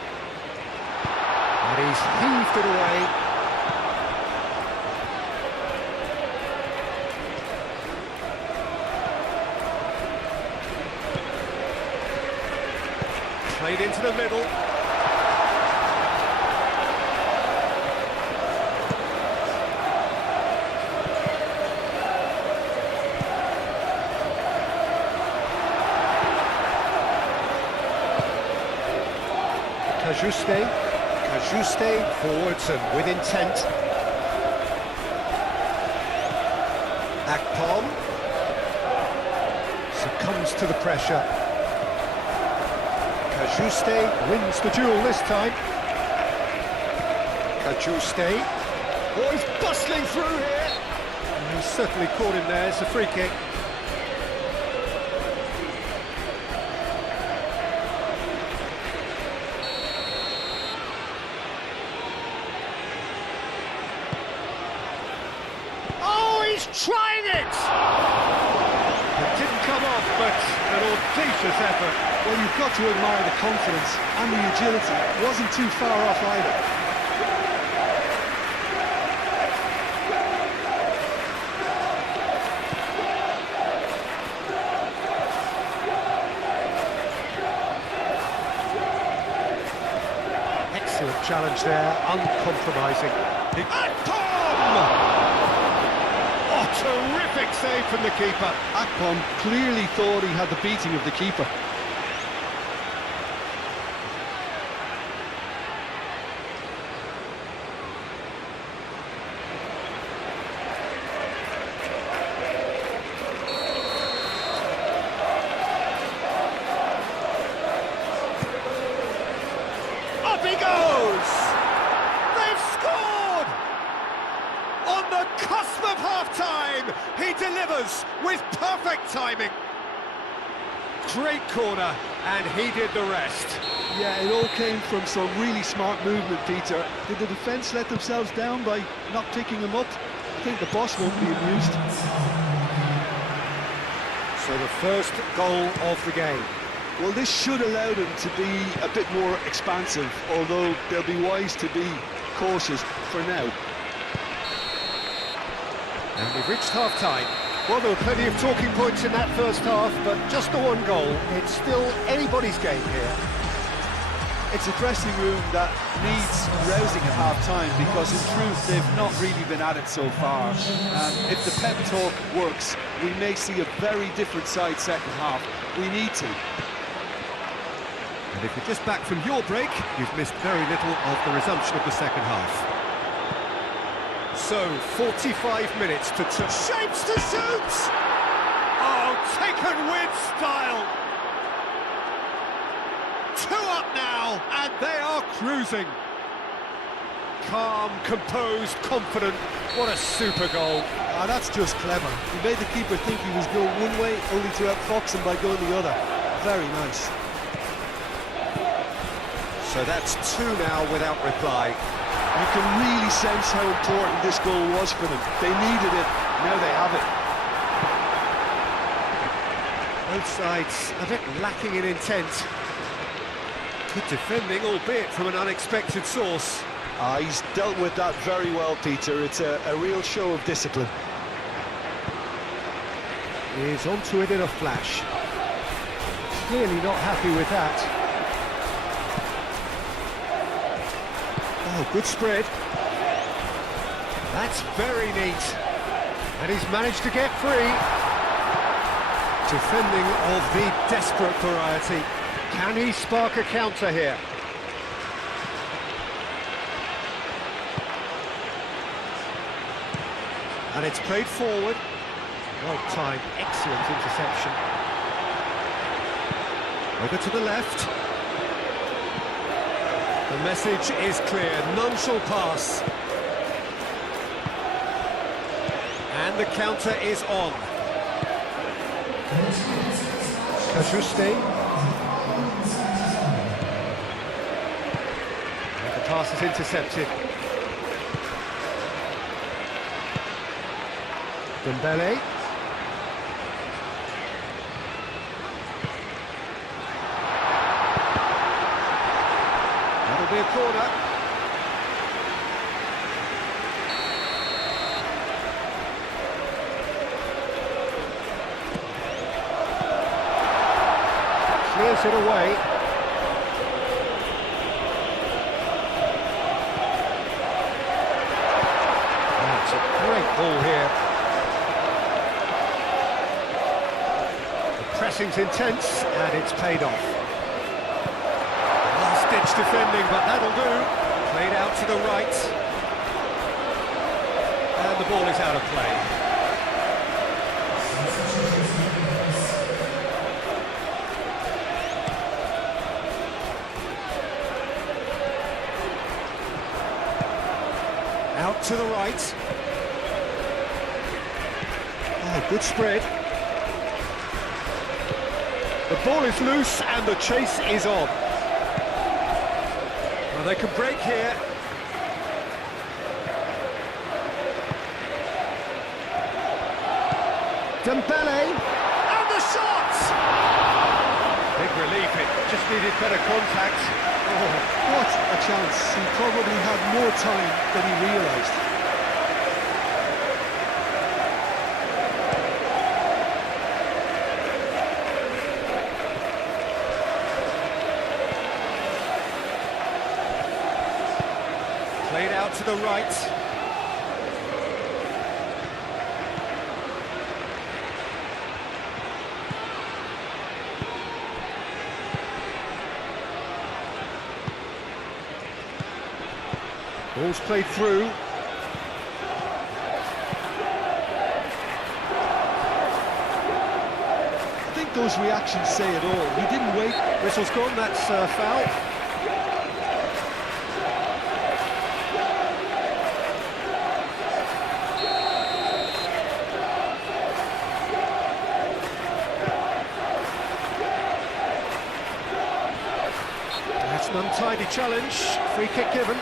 And he's heaved it away. Played into the middle. Cahmpionship forwards and with intent. Akpom succumbs to the pressure. Cahmpionship wins the duel this time. Cahmpionship. Oh, he's bustling through here. And he's certainly caught him there. It's a free kick. Trying it! It didn't come off, but an audacious effort. Well, you've got to admire the confidence and the agility. It wasn't too far off either. Excellent challenge there, uncompromising. Terrific save from the keeper. Akpom clearly thought he had the beating of the keeper. Up he goes! They've scored! On the cusp of half-time, he delivers with perfect timing. Great corner, and he did the rest. Yeah, it all came from some really smart movement, Peter. Did the defence let themselves down by not picking him up? I think the boss won't be amused. So the first goal of the game. Well, this should allow them to be a bit more expansive, although they'll be wise to be cautious for now. And we've reached half-time. Well, there were plenty of talking points in that first half, but just the one goal. It's still anybody's game here. It's a dressing room that needs rousing at half-time because, in truth, they've not really been at it so far. If the pep talk works, we may see a very different side second half. We need to. And if you're just back from your break, you've missed very little of the resumption of the second half. So, 45 minutes to shapes to shoot! Oh, taken with style! 2 up now, and they are cruising. Calm, composed, confident. What a super goal. Ah, that's just clever. He made the keeper think he was going one way, only to outfox him by going the other. Very nice. So that's 2 now without reply. You can really sense how important this goal was for them. They needed it, now they have it. Both sides a bit lacking in intent. Good defending, albeit from an unexpected source. He's dealt with that very well, Peter. It's a real show of discipline. He's onto it in a flash. Clearly not happy with that. Oh, good spread. That's very neat. And he's managed to get free. Defending of the desperate variety. Can he spark a counter here? And it's played forward. Well timed, excellent interception. Over to the left. The message is clear, none shall pass. And the counter is on. Kajuste. The pass is intercepted. Dembele. That'll be a corner. Clears it away. That's a great ball here. The pressing's intense and it's paid off. Last-ditch defending, but that'll do. Played out to the right. And the ball is out of play. Out to the right. Oh, good spread. The ball is loose and the chase is on. Well, they can break here. Dembele. And the shot! Big relief, it just needed better contact. Oh, what a chance. He probably had more time than he realised. Played out to the right. Ball's played through. I think those reactions say it all. He didn't wait. Whistle's gone, that's foul. That's an untidy challenge. Free kick given.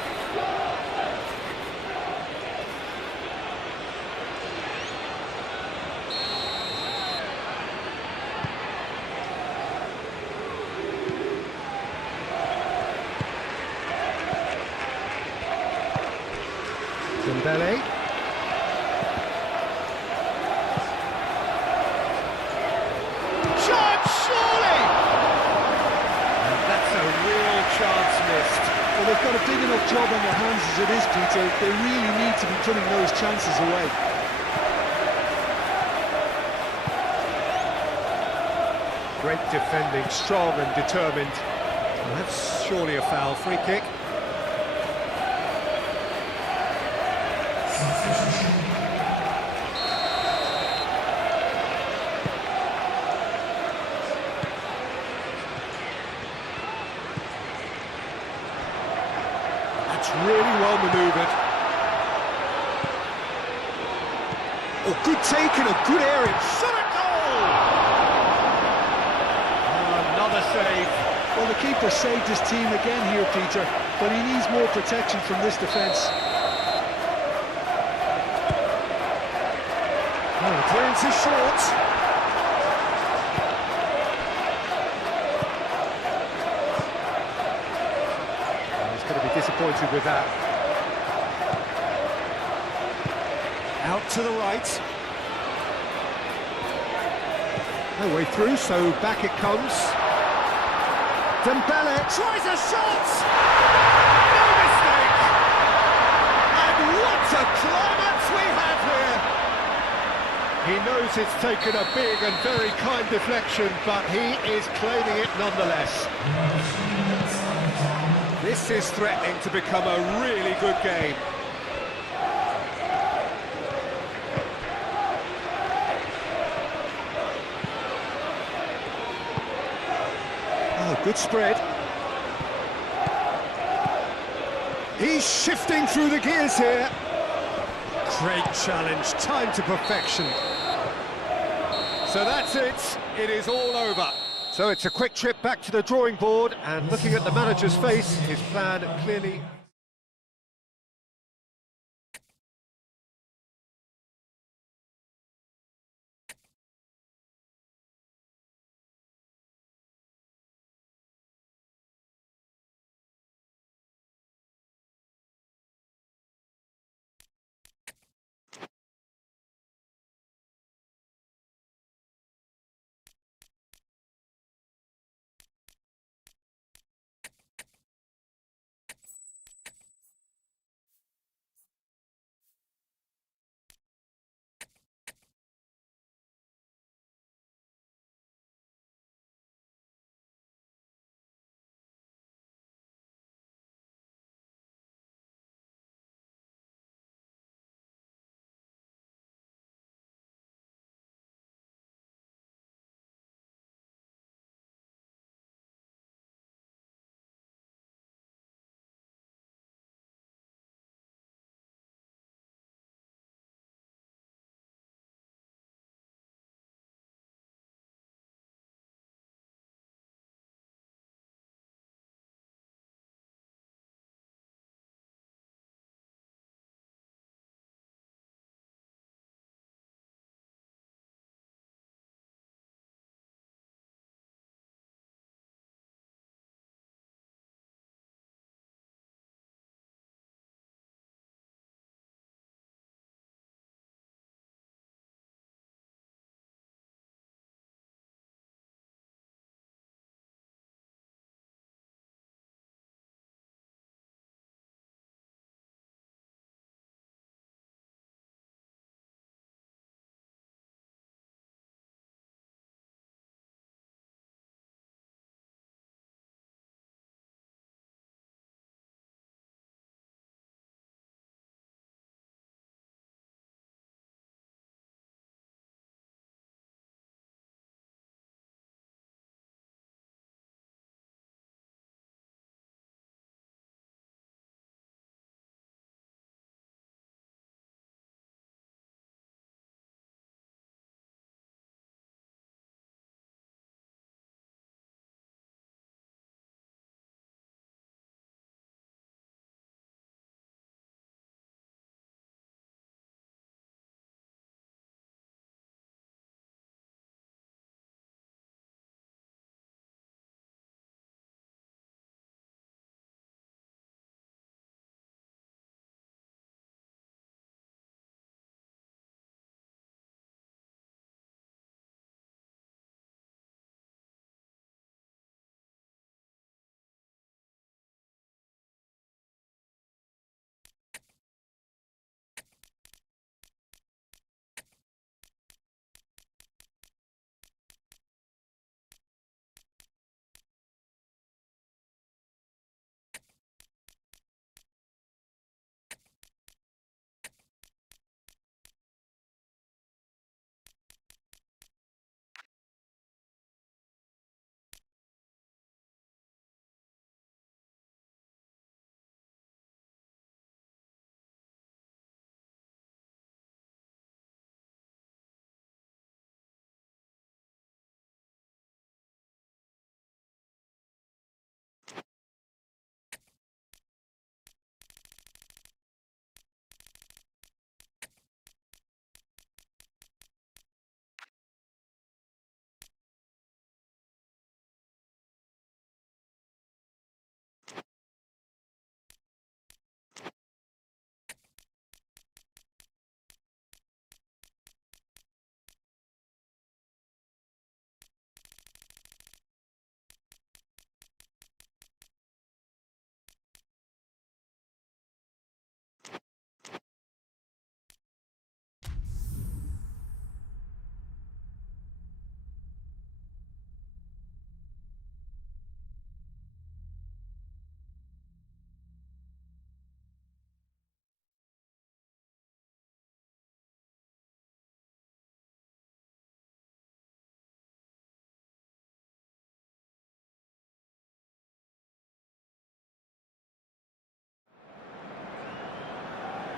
Dembele. Shot, surely! And that's a real chance missed. Well, they've got a big enough job on their hands as it is, Peter. They really need to be putting those chances away. Great defending, strong and determined. Well, that's surely a foul. Free kick. That's really well manoeuvred. Oh, good take and a good area. Shot at goal! Oh, another save. Well, the keeper saved his team again here, Peter, but he needs more protection from this defence. Oh, the clearance is short. Oh, he's going to be disappointed with that. Out to the right. No way through, so back it comes. Dembele. Tries a shot! No mistake! And what a climax we have here! He knows it's taken a big and very kind deflection, but he is claiming it nonetheless. This is threatening to become a really good game. Oh, good spread. He's shifting through the gears here. Great challenge, time to perfection. So that's it, it is all over. So it's a quick trip back to the drawing board, and looking at the manager's face, his plan clearly...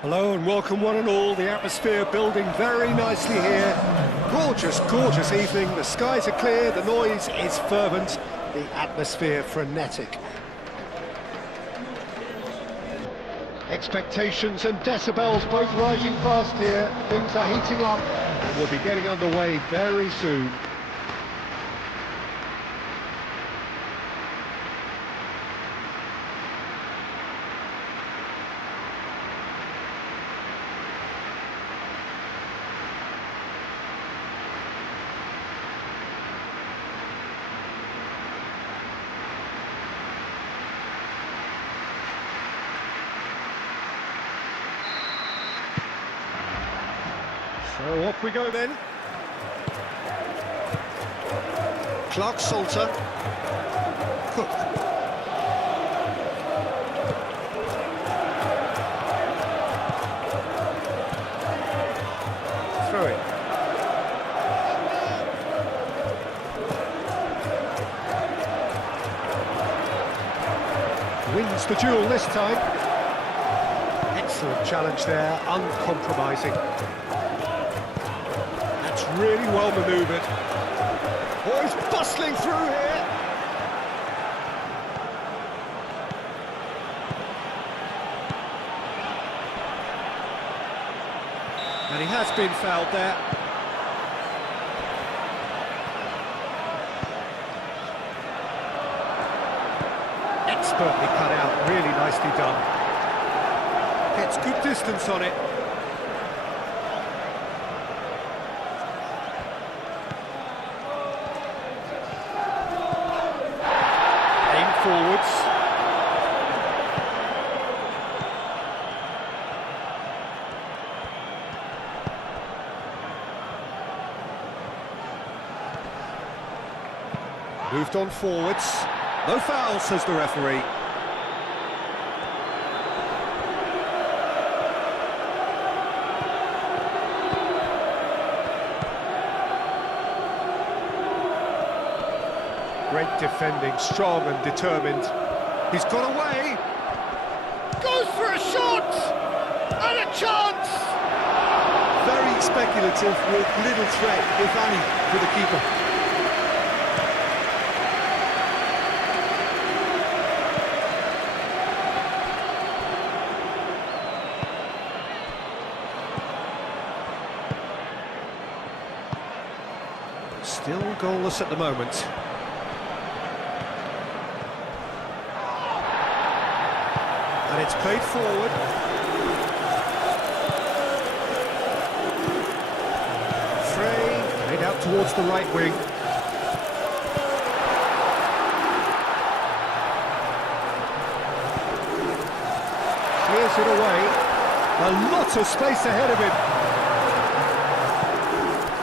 Hello and welcome one and all. The atmosphere building very nicely here. Gorgeous, gorgeous evening. The skies are clear, the noise is fervent, the atmosphere frenetic. Expectations and decibels both rising fast here. Things are heating up and we'll be getting underway very soon. So off we go then. Clark Salter. Cook. Throw it. Wins the duel this time. Excellent challenge there, uncompromising. Really well manoeuvred. Oh, he's bustling through here. And he has been fouled there. Expertly cut out, really nicely done. Gets good distance on it. Forwards. Moved on forwards. No foul, says the referee. Great defending, strong and determined. He's got away. Goes for a shot! And a chance! Very speculative with little threat, if any, for the keeper. Still goalless at the moment. And it's played forward. Frey made out towards the right wing. Clears it away. A lot of space ahead of him.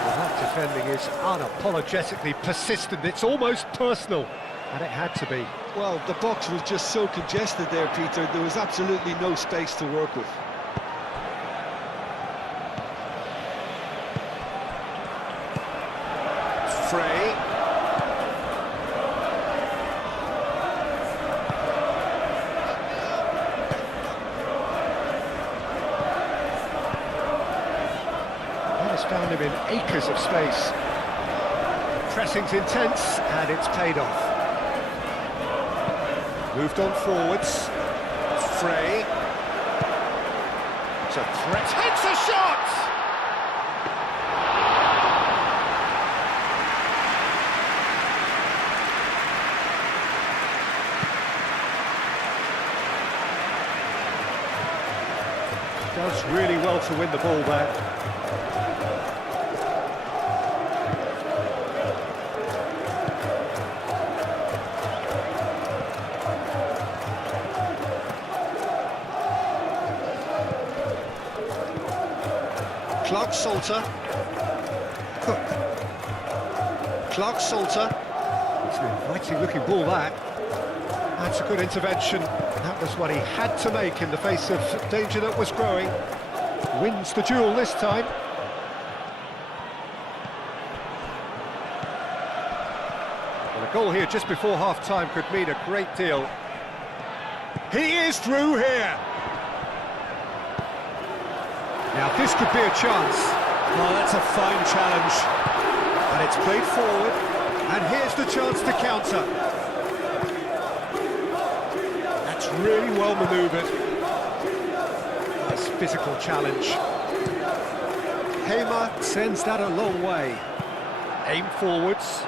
Well, that defending is unapologetically persistent. It's almost personal. And it had to be. Well, the box was just so congested there, Peter. There was absolutely no space to work with. Frey. That has found him in acres of space. Pressing's intense, and it's paid off. Moved on forwards. Frey. It's a threat. Takes a shot! Does really well to win the ball there. Clark Salter. Cook. Clark Salter. It's an inviting looking ball that. That's a good intervention. That was what he had to make in the face of danger that was growing. Wins the duel this time. Well, a goal here just before half-time could mean a great deal. He is through here. Now this could be a chance. Oh, that's a fine challenge. And it's played forward. And here's the chance to counter. That's really well manoeuvred. Nice physical challenge. Hamer sends that a long way. Aim forwards.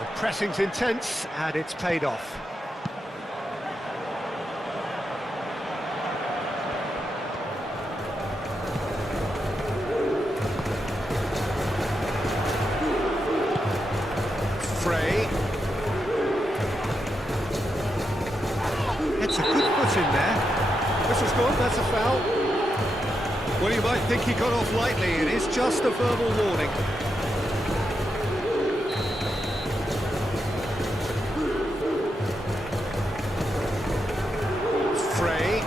The pressing's intense, and it's paid off. Frey. It's a good foot in there. This is good, that's a foul. Well, you might think he got off lightly. It is just a verbal warning. Frey.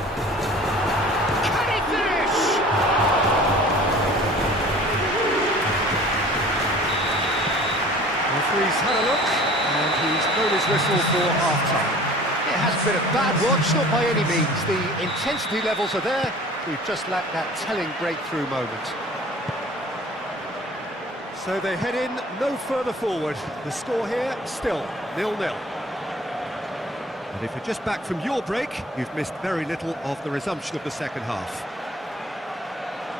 Can he finish? Referee's had a look, and he's blown his whistle for half-time. It hasn't been a bad watch, not by any means. The intensity levels are there. We've just lacked that telling breakthrough moment. So they head in no further forward. The score here, still 0-0. And if you're just back from your break, you've missed very little of the resumption of the second half.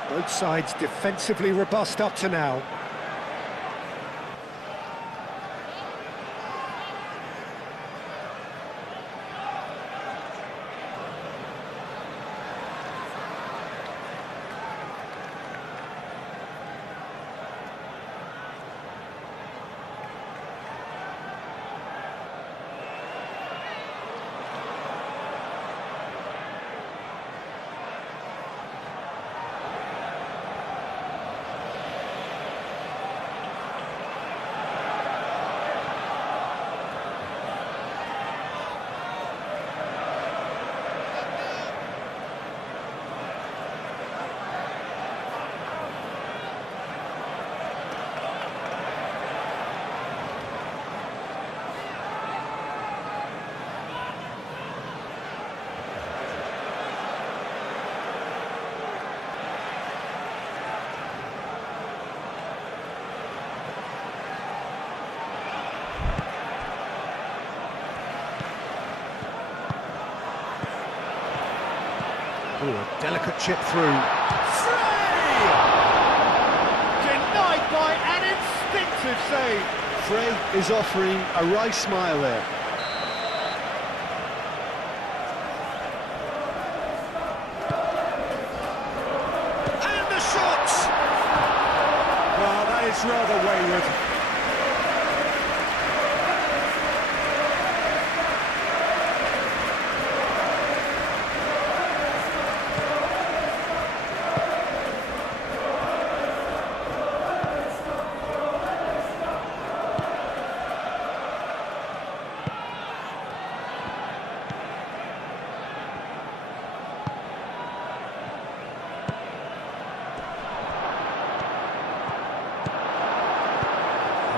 Both sides defensively robust up to now. Ooh, a delicate chip through. Frey! Denied by an instinctive save. Frey is offering a wry smile there. And the shot! Well, that is rather wayward.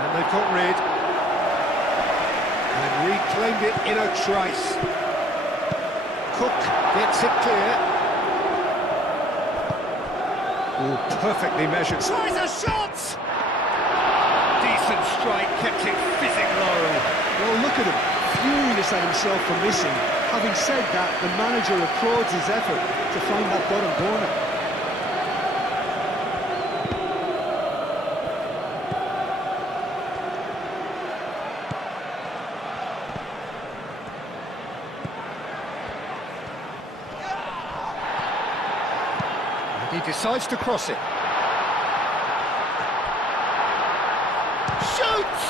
They got rid and reclaimed it in a trice. Cook gets it clear. Oh, perfectly measured. Tries a shot! Decent strike, kept it fizzing low. Well, look at him, furious at himself for missing. Having said that, the manager applauds his effort to find that bottom corner. He decides to cross it. Shoots!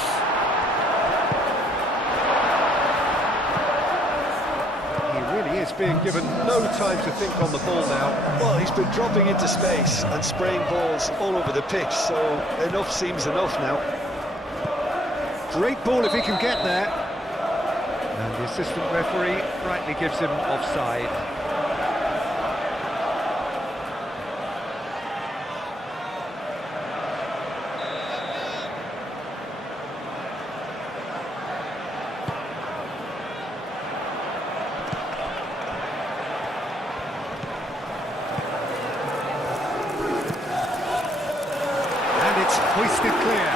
He really is being given no time to think on the ball now. Well, he's been dropping into space and spraying balls all over the pitch, so enough seems enough now. Great ball if he can get there. And the assistant referee rightly gives him offside. hoisted clear.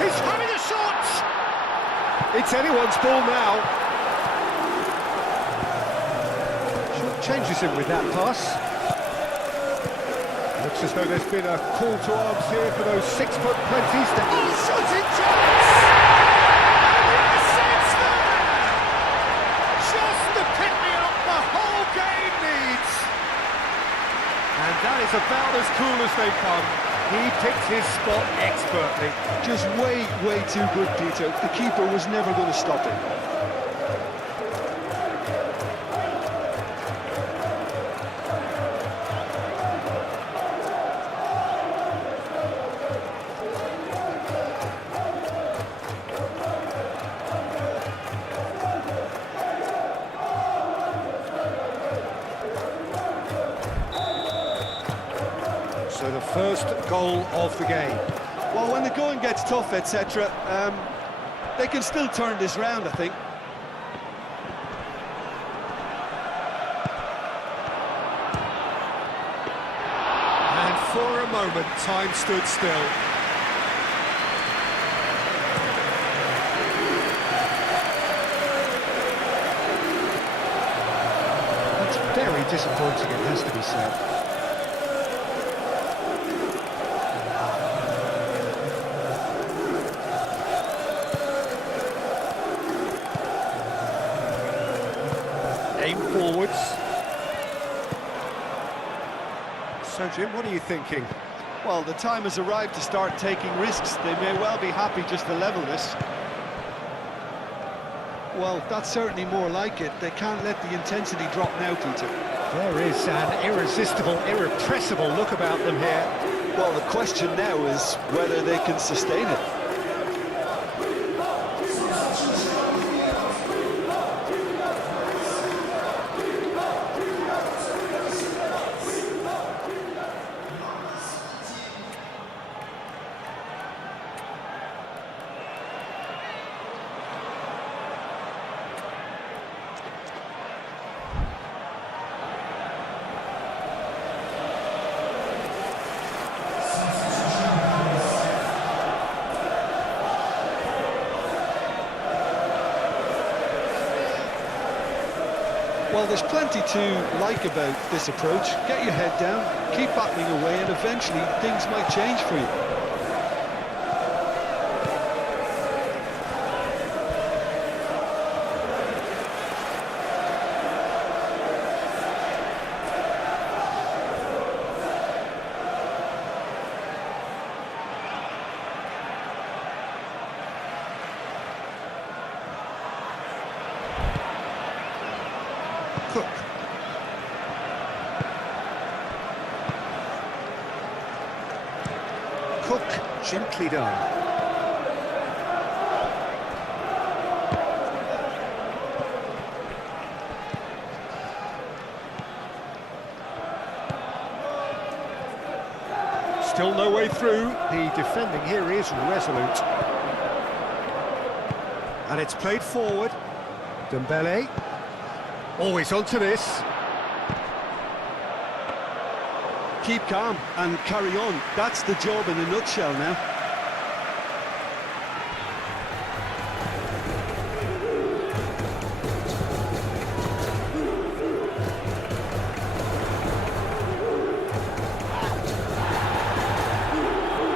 He's having a shot! It's anyone's ball now. Changes him with that pass. Looks as though there's been a call to arms here for those 6-foot plenties. Shooting chance! And it's there! Just the pick-me-up the whole game needs. And that is about as cool as they come. He picked his spot expertly. Just way too good, Peter. The keeper was never going to stop him. So the first goal of the game. Well, when the going gets tough, etc., they can still turn this round, I think. And for a moment, time stood still. That's very disappointing, it has to be said. Aim forwards. So, Jim, what are you thinking? Well, the time has arrived to start taking risks. They may well be happy just to level this. Well, that's certainly more like it. They can't let the intensity drop now, Peter. There is an irresistible, irrepressible look about them here. Well, the question now is whether they can sustain it. Well, there's plenty to like about this approach. Get your head down, keep battling away, and eventually things might change for you. Cook. Cook, gently done. Still no way through. The defending here is resolute. And it's played forward. Dembele. Always onto this. Keep calm and carry on. That's the job in a nutshell now.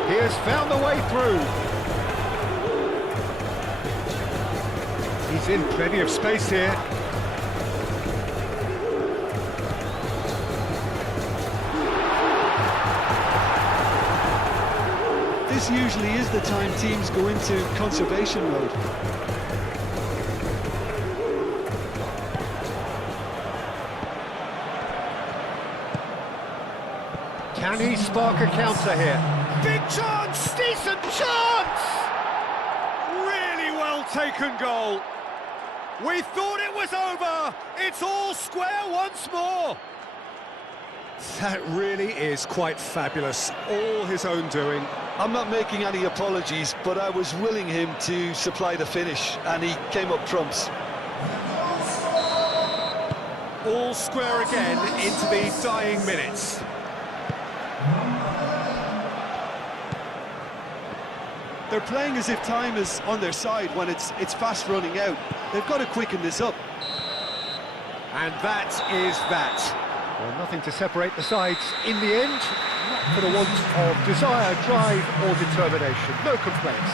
He has found the way through. He's in plenty of space here. This usually is the time teams go into conservation mode. Can he spark a counter here? Big chance! Decent chance! Really well taken goal. We thought it was over. It's all square once more. That really is quite fabulous. All his own doing. I'm not making any apologies, but I was willing him to supply the finish, and he came up trumps. All square again into the dying minutes. they're playing as if time is on their side when it's fast running out. They've got to quicken this up. And that is that. Well, nothing to separate the sides in the end, not for the want of desire, drive or determination. No complaints.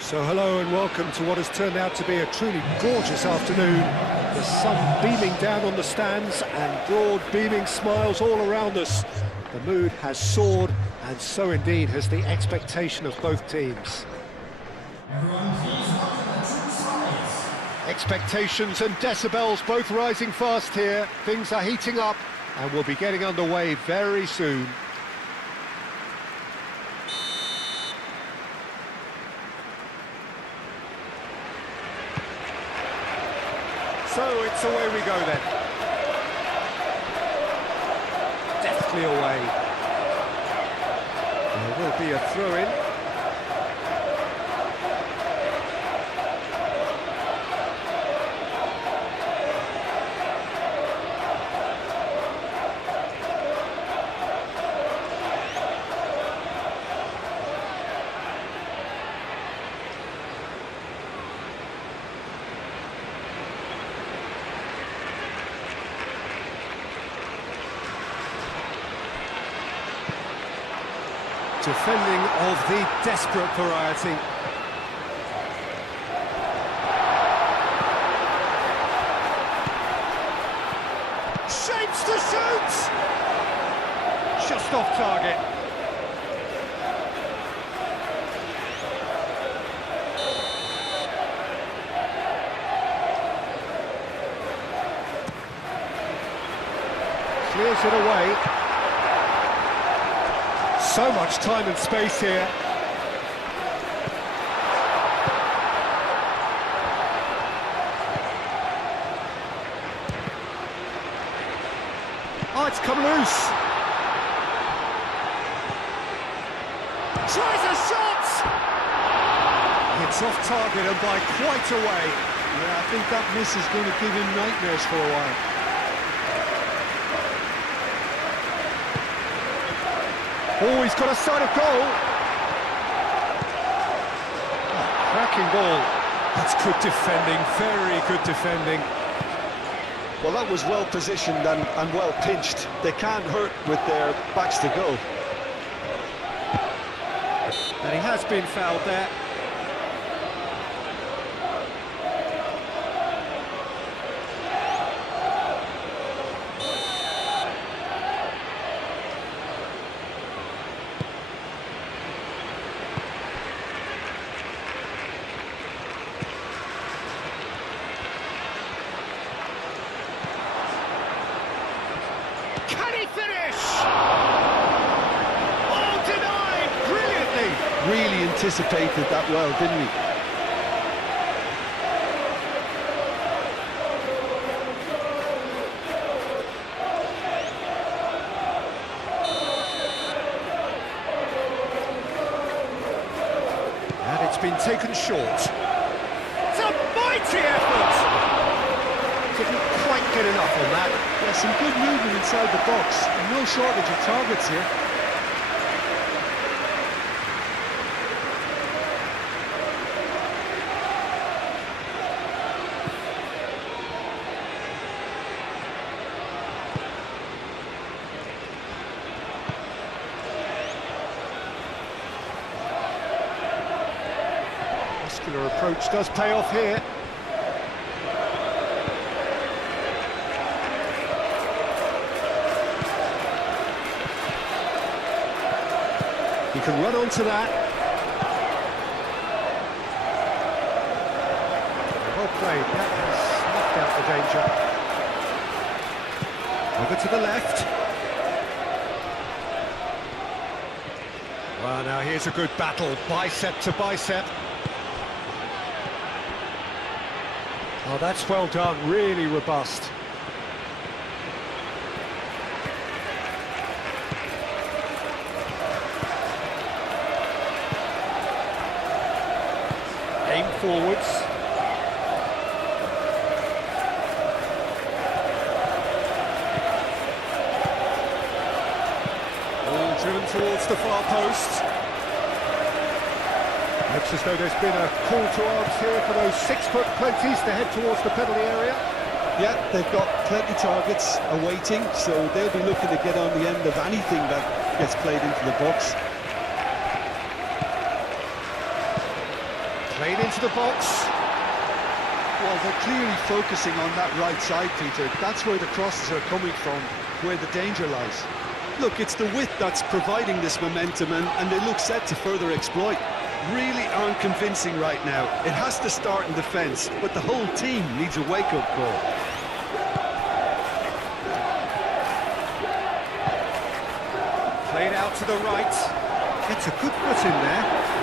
So hello and welcome to what has turned out to be a truly gorgeous afternoon. The sun beaming down on the stands and broad beaming smiles all around us. The mood has soared, and so indeed has the expectation of both teams. Expectations and decibels both rising fast here. Things are heating up and we'll be getting underway very soon. So it's away we go then. Deftly away. There will be a throw-in. Defending of the desperate variety. Shapes to shoot! Just off target. Clears it away. So much time and space here. come loose. Tries a shot! It's off target and by quite a way. Yeah, I think that miss is going to give him nightmares for a while. Oh, he's got a sight of goal. Oh, cracking ball. That's good defending, very good defending. Well, that was well positioned and well pinched. They can't hurt with their backs to goal. And he has been fouled there. Can he finish? Oh, denied! Brilliantly! Really anticipated that well, didn't he? And it's been taken short. It's a mighty effort! Didn't quite get enough on that. Yeah, some good movement inside the box. No shortage of targets here. Muscular approach does pay off here. He can run onto that. Well played, that has snuffed out the danger. Over to the left. Well, now here's a good battle, bicep to bicep. Oh, that's well done, really robust. Aim forwards. Ball driven towards the far post. Looks as though there's been a call to arms here for those 6'20s to head towards the penalty area. Yeah, they've got plenty targets awaiting, so they'll be looking to get on the end of anything that gets played into the box. Played into the box. Well, they're clearly focusing on that right side, Peter. That's where the crosses are coming from, where the danger lies. Look, it's the width that's providing this momentum, and they look set to further exploit. Really aren't convincing right now. It has to start in defence, but the whole team needs a wake-up call. Played out to the right. Gets a good foot in there.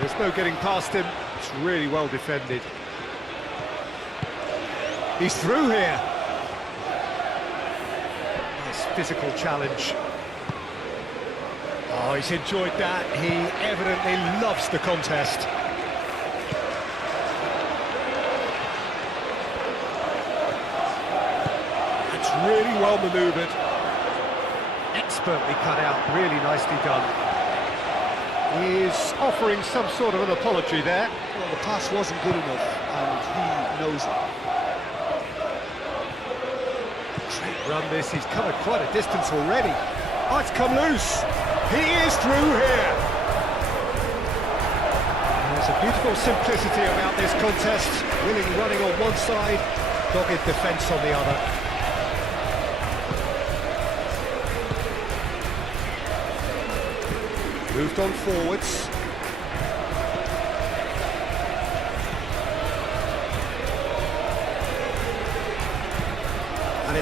There's no getting past him. It's really well defended. He's through here. Nice physical challenge. Oh, he's enjoyed that. He evidently loves the contest. It's really well manoeuvred. Expertly cut out, really nicely done. He is offering some sort of an apology there. Well, the pass wasn't good enough, and he knows it. Great run this, he's covered quite a distance already. Oh, it's come loose. He is through here. There's a beautiful simplicity about this contest. Willing running on one side, dogged defence on the other. Moved on forwards.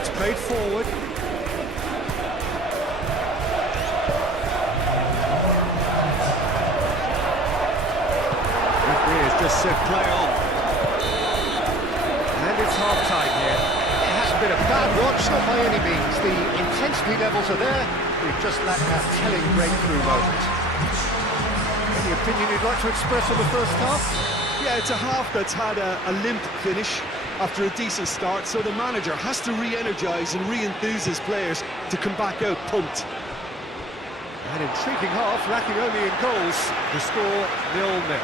It's played forward. Referee has just said play on. And it's half-time here. It hasn't been a bad watch, not by any means. The intensity levels are there. We've just lacked that telling breakthrough moment. Any opinion you'd like to express on the first half? Yeah, it's a half that's had a limp finish after a decent start, so the manager has to re-energise and re-enthuse his players to come back out pumped. An intriguing half, lacking only in goals. The score 0-0.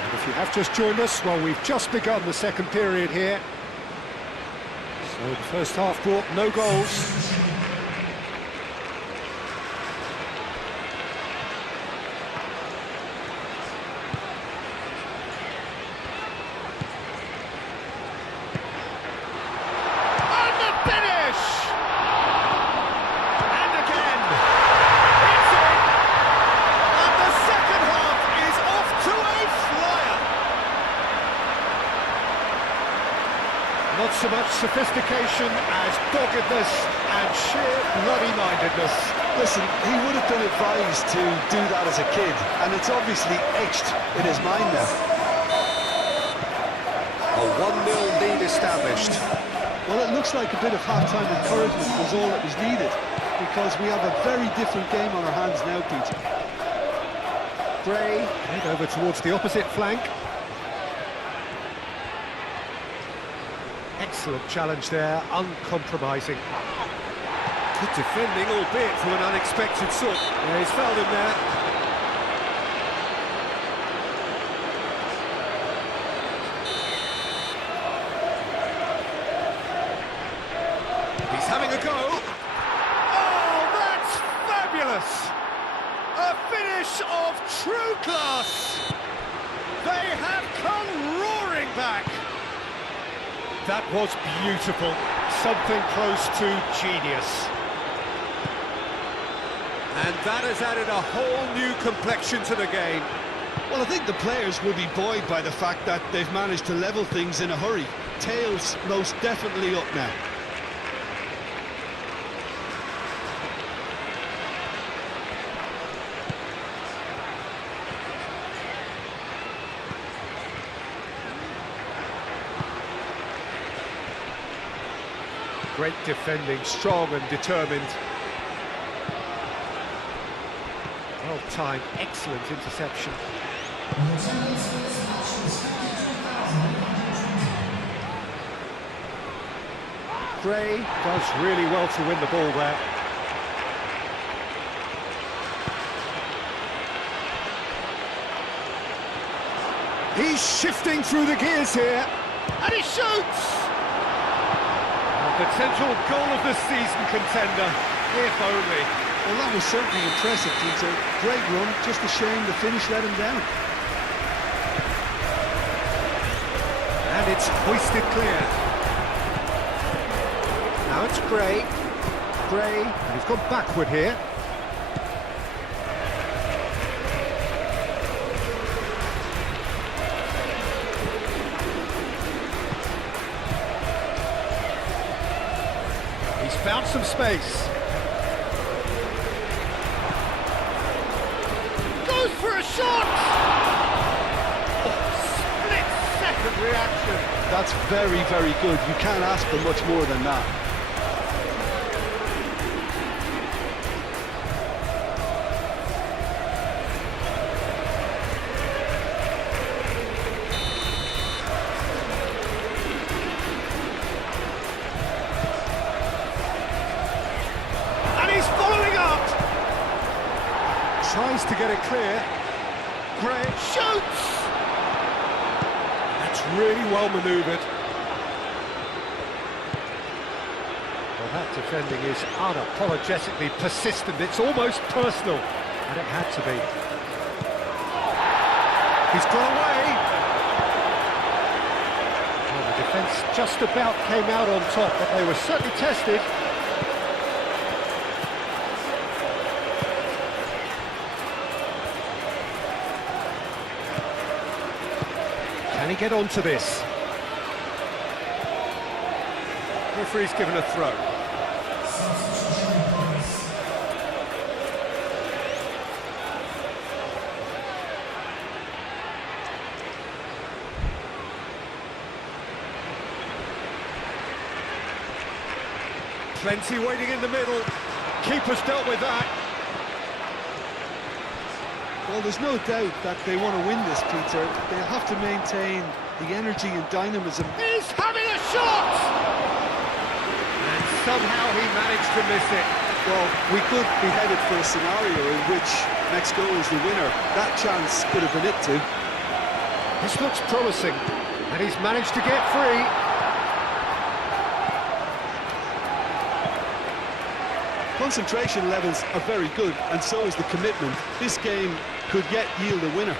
And if you have just joined us, well, we've just begun the second period here. So the first half brought no goals. Not so much sophistication as doggedness and sheer bloody-mindedness. Listen, he would have been advised to do that as a kid, and it's obviously etched in his mind now. A 1-0 lead established. Well, it looks like a bit of half-time encouragement was all that was needed, because we have a very different game on our hands now, Peter. Gray, head over towards the opposite flank. Excellent challenge there, uncompromising. Good defending, albeit from an unexpected sort. Yeah, he's fouled him there. He's having a go. Oh, that's fabulous! A finish of true class! They have come roaring back! That was beautiful, something close to genius. And that has added a whole new complexion to the game. Well, I think the players will be buoyed by the fact that they've managed to level things in a hurry. Tails most definitely up now. Great defending, strong and determined. Well-timed, excellent interception. Gray does really well to win the ball there. He's shifting through the gears here, and he shoots! Potential goal of the season contender, if only. Well, that was certainly impressive, Peter. Great run, just a shame the finish let him down. And it's hoisted clear. Now it's Gray. Gray, and he's gone backward here. He's found some space. Goes for a shot! Oh, split-second reaction. That's very, very good. You can't ask for much more than that. Tries to get it clear. Gray shoots! That's really well manoeuvred. Well, that defending is unapologetically persistent. It's almost personal, and it had to be. He's gone away. Well, the defence just about came out on top, but they were certainly tested. Can he get onto this? Referee's given a throw. Plenty waiting in the middle. Keeper's dealt with that. Well, there's no doubt that they want to win this, Peter. They'll have to maintain the energy and dynamism. He's having a shot! And somehow he managed to miss it. Well, we could be headed for a scenario in which next goal is the winner. That chance could have been it too. This looks promising, and he's managed to get free. Concentration levels are very good, and so is the commitment. This game could yet yield a winner.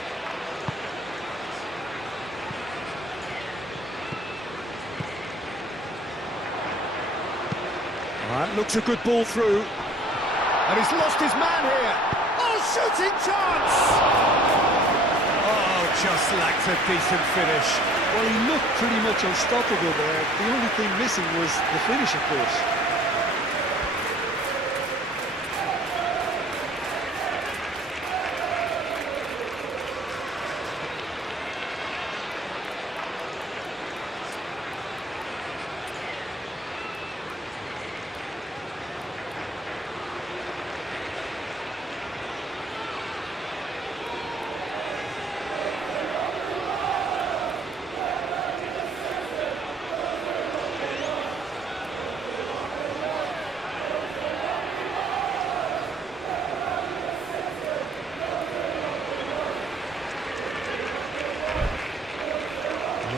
That looks a good ball through. And he's lost his man here. Oh, shooting chance! Oh, just lacked a decent finish. Well, he looked pretty much unstoppable there. The only thing missing was the finish, of course.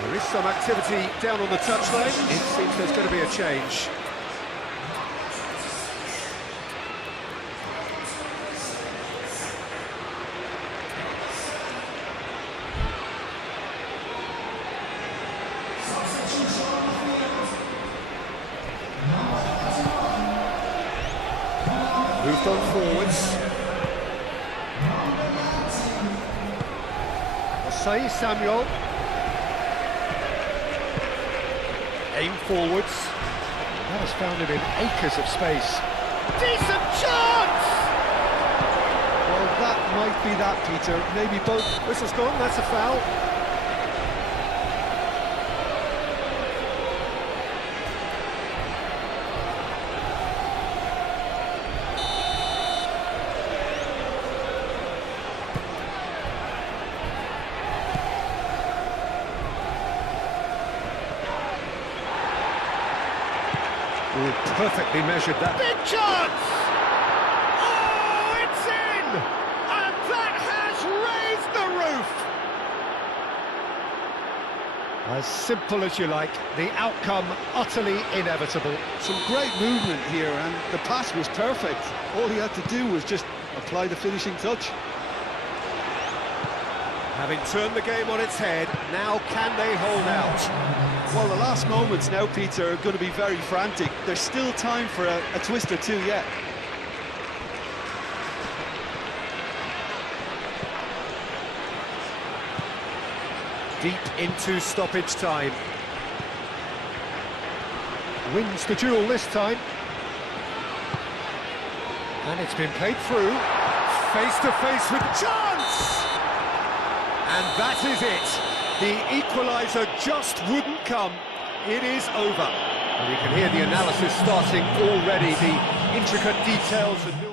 There is some activity down on the touchline. It seems there's going to be a change. Moved on forwards. Say Samuel. Aim forwards. That has found him in acres of space. Decent chance! Well, that might be that, Peter. Maybe both. Whistle's gone, that's a foul. Oh, perfectly measured that. Big chance! Oh, it's in! And that has raised the roof! As simple as you like, the outcome utterly inevitable. Some great movement here, and the pass was perfect. All he had to do was just apply the finishing touch. Having turned the game on its head, now can they hold out? Well, the last moments now, Peter, are going to be very frantic. There's still time for a twist or two yet. Deep into stoppage time. Wins the duel this time. And it's been played through. Face to face with chance! And that is it. The equaliser just wouldn't come. It is over. And you can hear the analysis starting already, the intricate details and